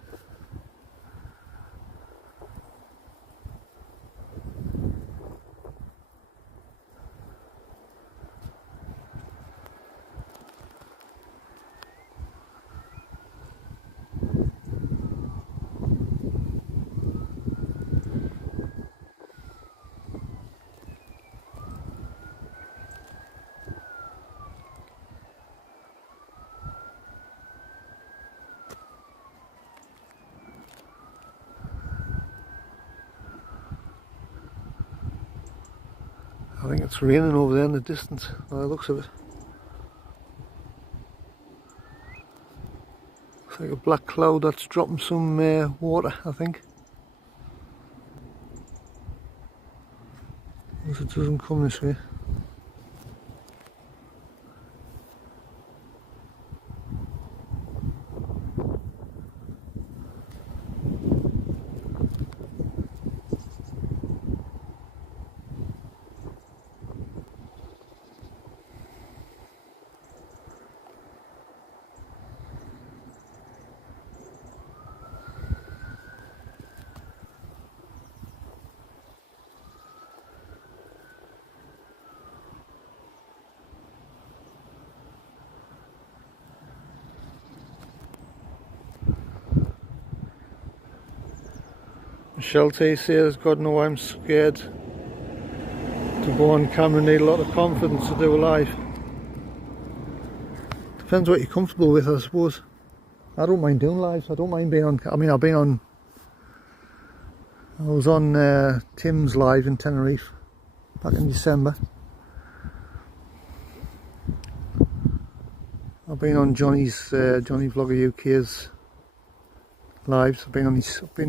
I think it's raining over there in the distance, by the looks of it. Looks like a black cloud that's dropping some water, I think. Unless it doesn't come this way. Michelle T says, God no, I'm scared to go on camera, need a lot of confidence to do a live. Depends what you're comfortable with, I suppose. I don't mind doing lives, I don't mind being on, I mean I was on Tim's live in Tenerife back in December. I've been on Johnny Vlogger UK's lives. I've been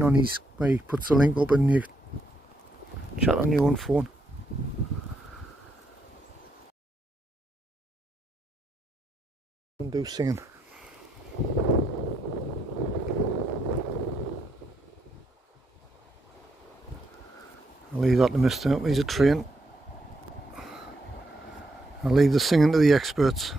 on his where he puts the link up and you chat on your own phone. And do singing. I'll leave that to Mr. Up. He's a train. I'll leave the singing to the experts.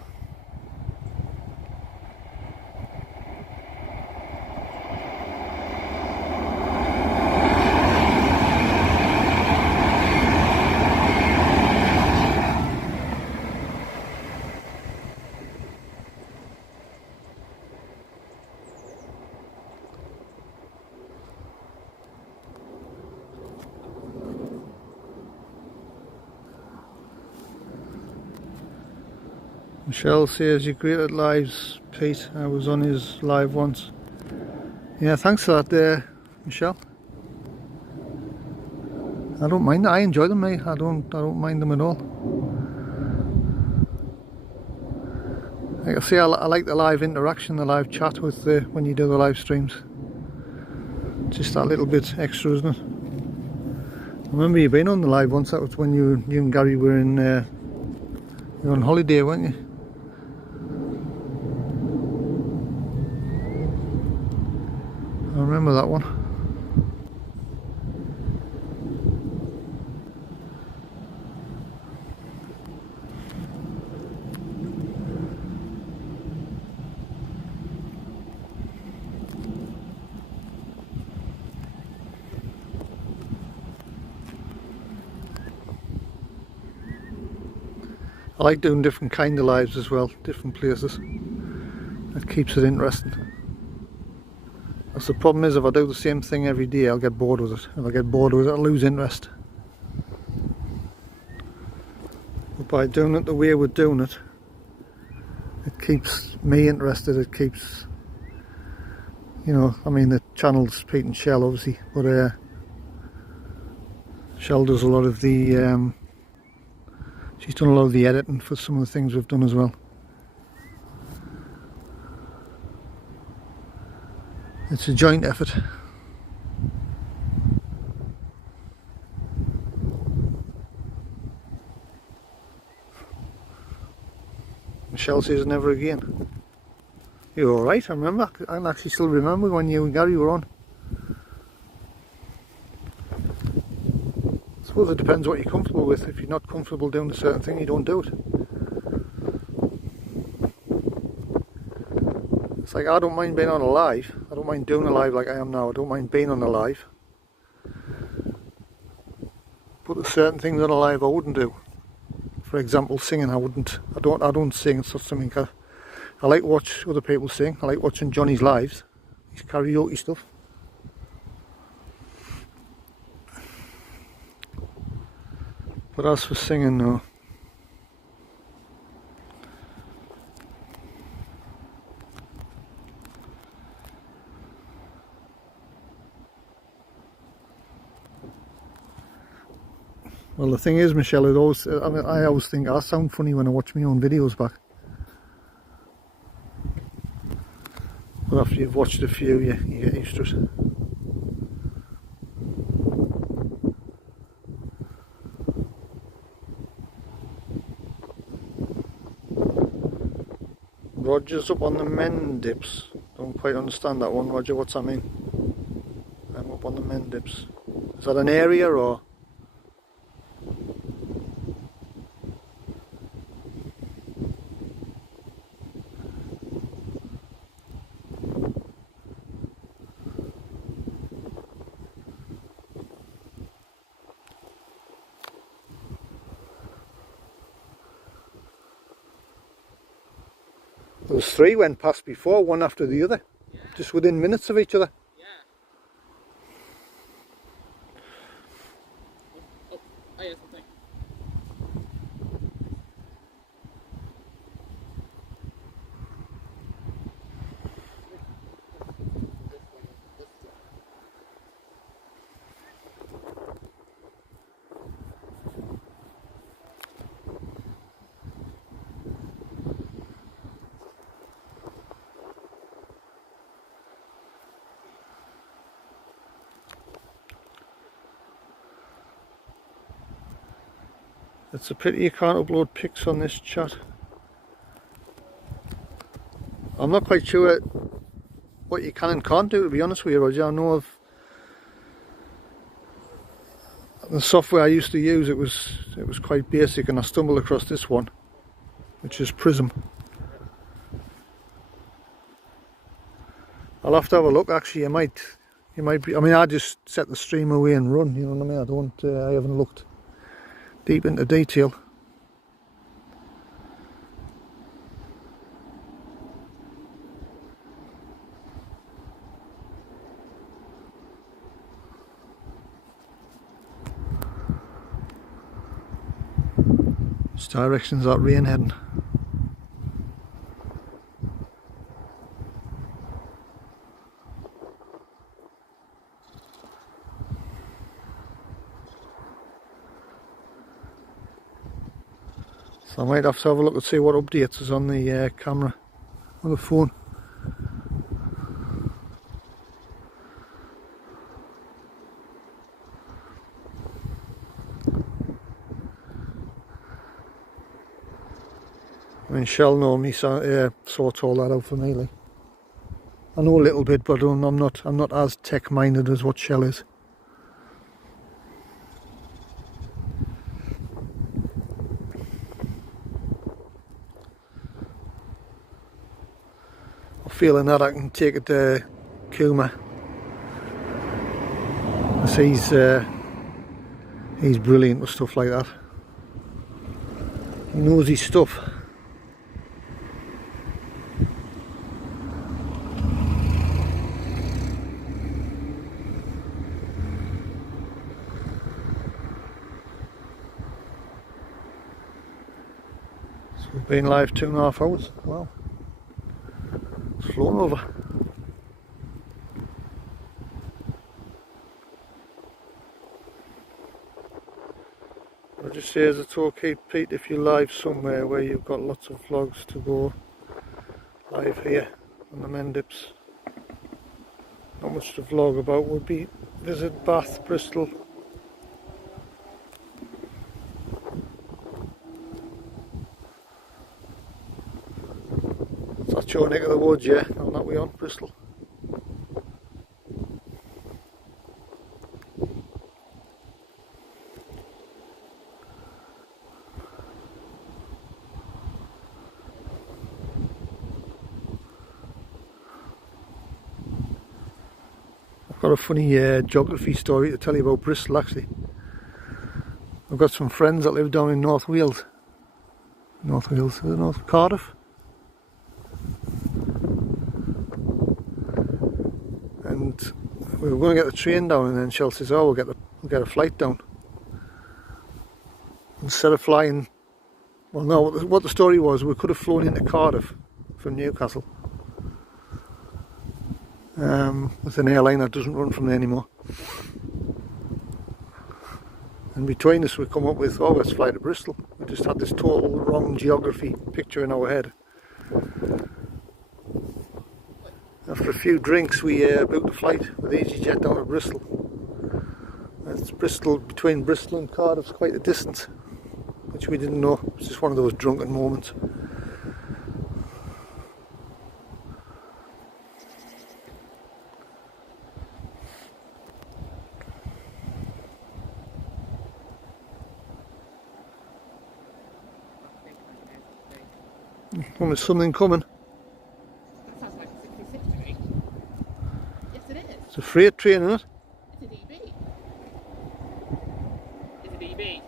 Michelle says, you're great at lives, Pete. I was on his live once. Yeah, thanks for that there, Michelle. I don't mind. I enjoy them, mate. I don't mind them at all. Like I say, I like the live interaction, the live chat with when you do the live streams. Just that little bit extra, isn't it? I remember you being on the live once. That was when you and Gary were in. You were on holiday, weren't you? I remember that one. I like doing different kind of lives as well, different places. That keeps it interesting. That's the problem is, if I do the same thing every day, I'll get bored with it. If I get bored with it, I'll lose interest. But by doing it the way we're doing it, it keeps me interested. It keeps, you know, I mean the channel's Pete and Shell obviously, but Shell does a lot of the she's done a lot of the editing for some of the things we've done as well. It's a joint effort. Michelle says never again. You're alright, I remember. I can actually still remember when you and Gary were on. I suppose it depends what you're comfortable with. If you're not comfortable doing a certain thing, you don't do it. It's like, I don't mind being on a live. I don't mind doing a live like I am now. I don't mind being on a live. But there's certain things on a live I wouldn't do. For example, singing, I don't sing. It's not something I like to watch other people sing. I like watching Johnny's lives, his karaoke stuff. But as for singing, no. Well, the thing is, Michelle, I always think I sound funny when I watch my own videos back. But after you've watched a few, you get used to it. Roger's up on the men dips. Don't quite understand that one, Roger. What's that mean? I'm up on the men dips. Is that an area or? There was 3 went past before, one after the other, yeah. Just within minutes of each other. It's a pity you can't upload pics on this chat. I'm not quite sure what you can and can't do, to be honest with you, Roger. I know of the software I used to use, it was quite basic, and I stumbled across this one, which is Prism. I'll have to have a look. Actually, you might be. I mean, I just set the stream away and run. You know what I mean? I haven't looked deep into detail. Which direction's that rain heading? So I might have to have a look and see what updates is on the camera on the phone. I mean, Shell know me, sorts all that out for me. Like, I know a little bit, but I'm not as tech minded as what Shell is. I'm feeling that I can take it to Kuma. He's brilliant with stuff like that. He knows his stuff. We've been live 2.5 hours. Wow, it's flown over. Roger says it's okay, Pete, if you're live somewhere where you've got lots of vlogs to go live here on the Mendips. Not much to vlog about would be visit Bath, Bristol. That's your neck of the woods, yeah, on that way on, Bristol. I've got a funny geography story to tell you about Bristol, actually. I've got some friends that live down in North Wales. North Wales, is it North Cardiff? And we were going to get the train down, and then Shell says, "Oh, we'll get a flight down." Instead of flying, well, no. What the story was, we could have flown into Cardiff from Newcastle with an airline that doesn't run from there anymore. And between us, we come up with, "Oh, let's fly to Bristol." We just had this total wrong geography picture in our head. After a few drinks, we booked a flight with EasyJet down to Bristol. It's Bristol, between Bristol and Cardiff's quite a distance, which we didn't know. It's just one of those drunken moments. Well, there's something coming. That sounds like a 66 train. Yes, it is. It's a freight train, isn't it? It's a DB. It's a DB.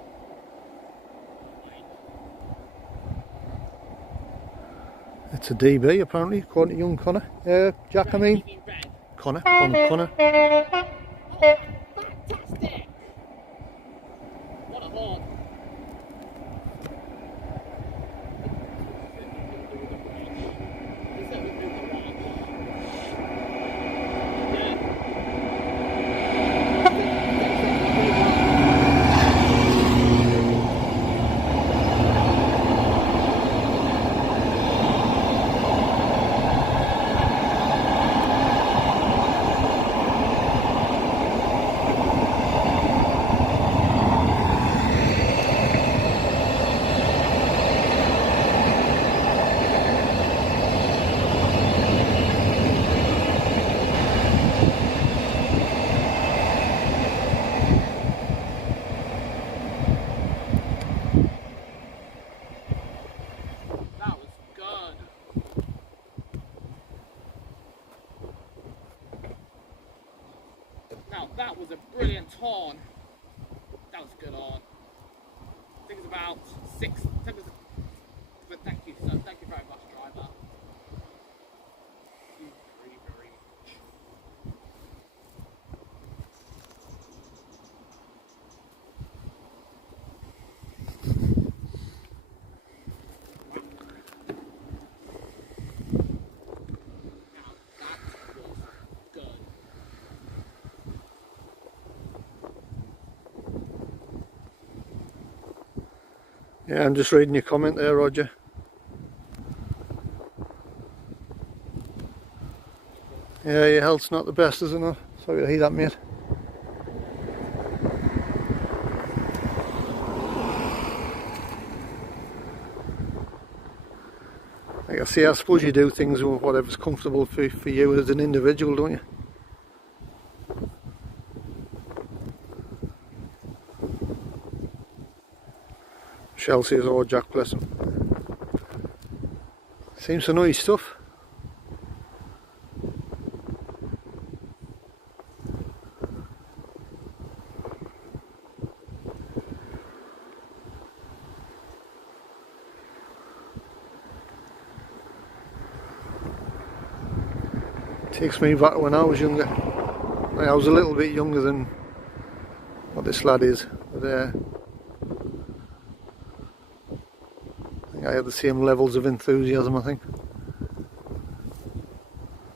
It's a DB, apparently, according to young Connor. Jack, I mean. Connor. Fantastic! What a horn. being torn. That was good on. I think it's about 6. But thank you, sir. Thank you very much, driver. Thank you very, very much. Now, that was good. Yeah, I'm just reading your comment there, Roger. Yeah, your health's not the best, is it not? Sorry to hear that, mate. Like I say, I suppose you do things with whatever's comfortable for you as an individual, don't you? Shell says, oh, Jack, bless him. Seems to know his stuff. Takes me back to when I was younger. I was a little bit younger than what this lad is, but I think I had the same levels of enthusiasm, I think.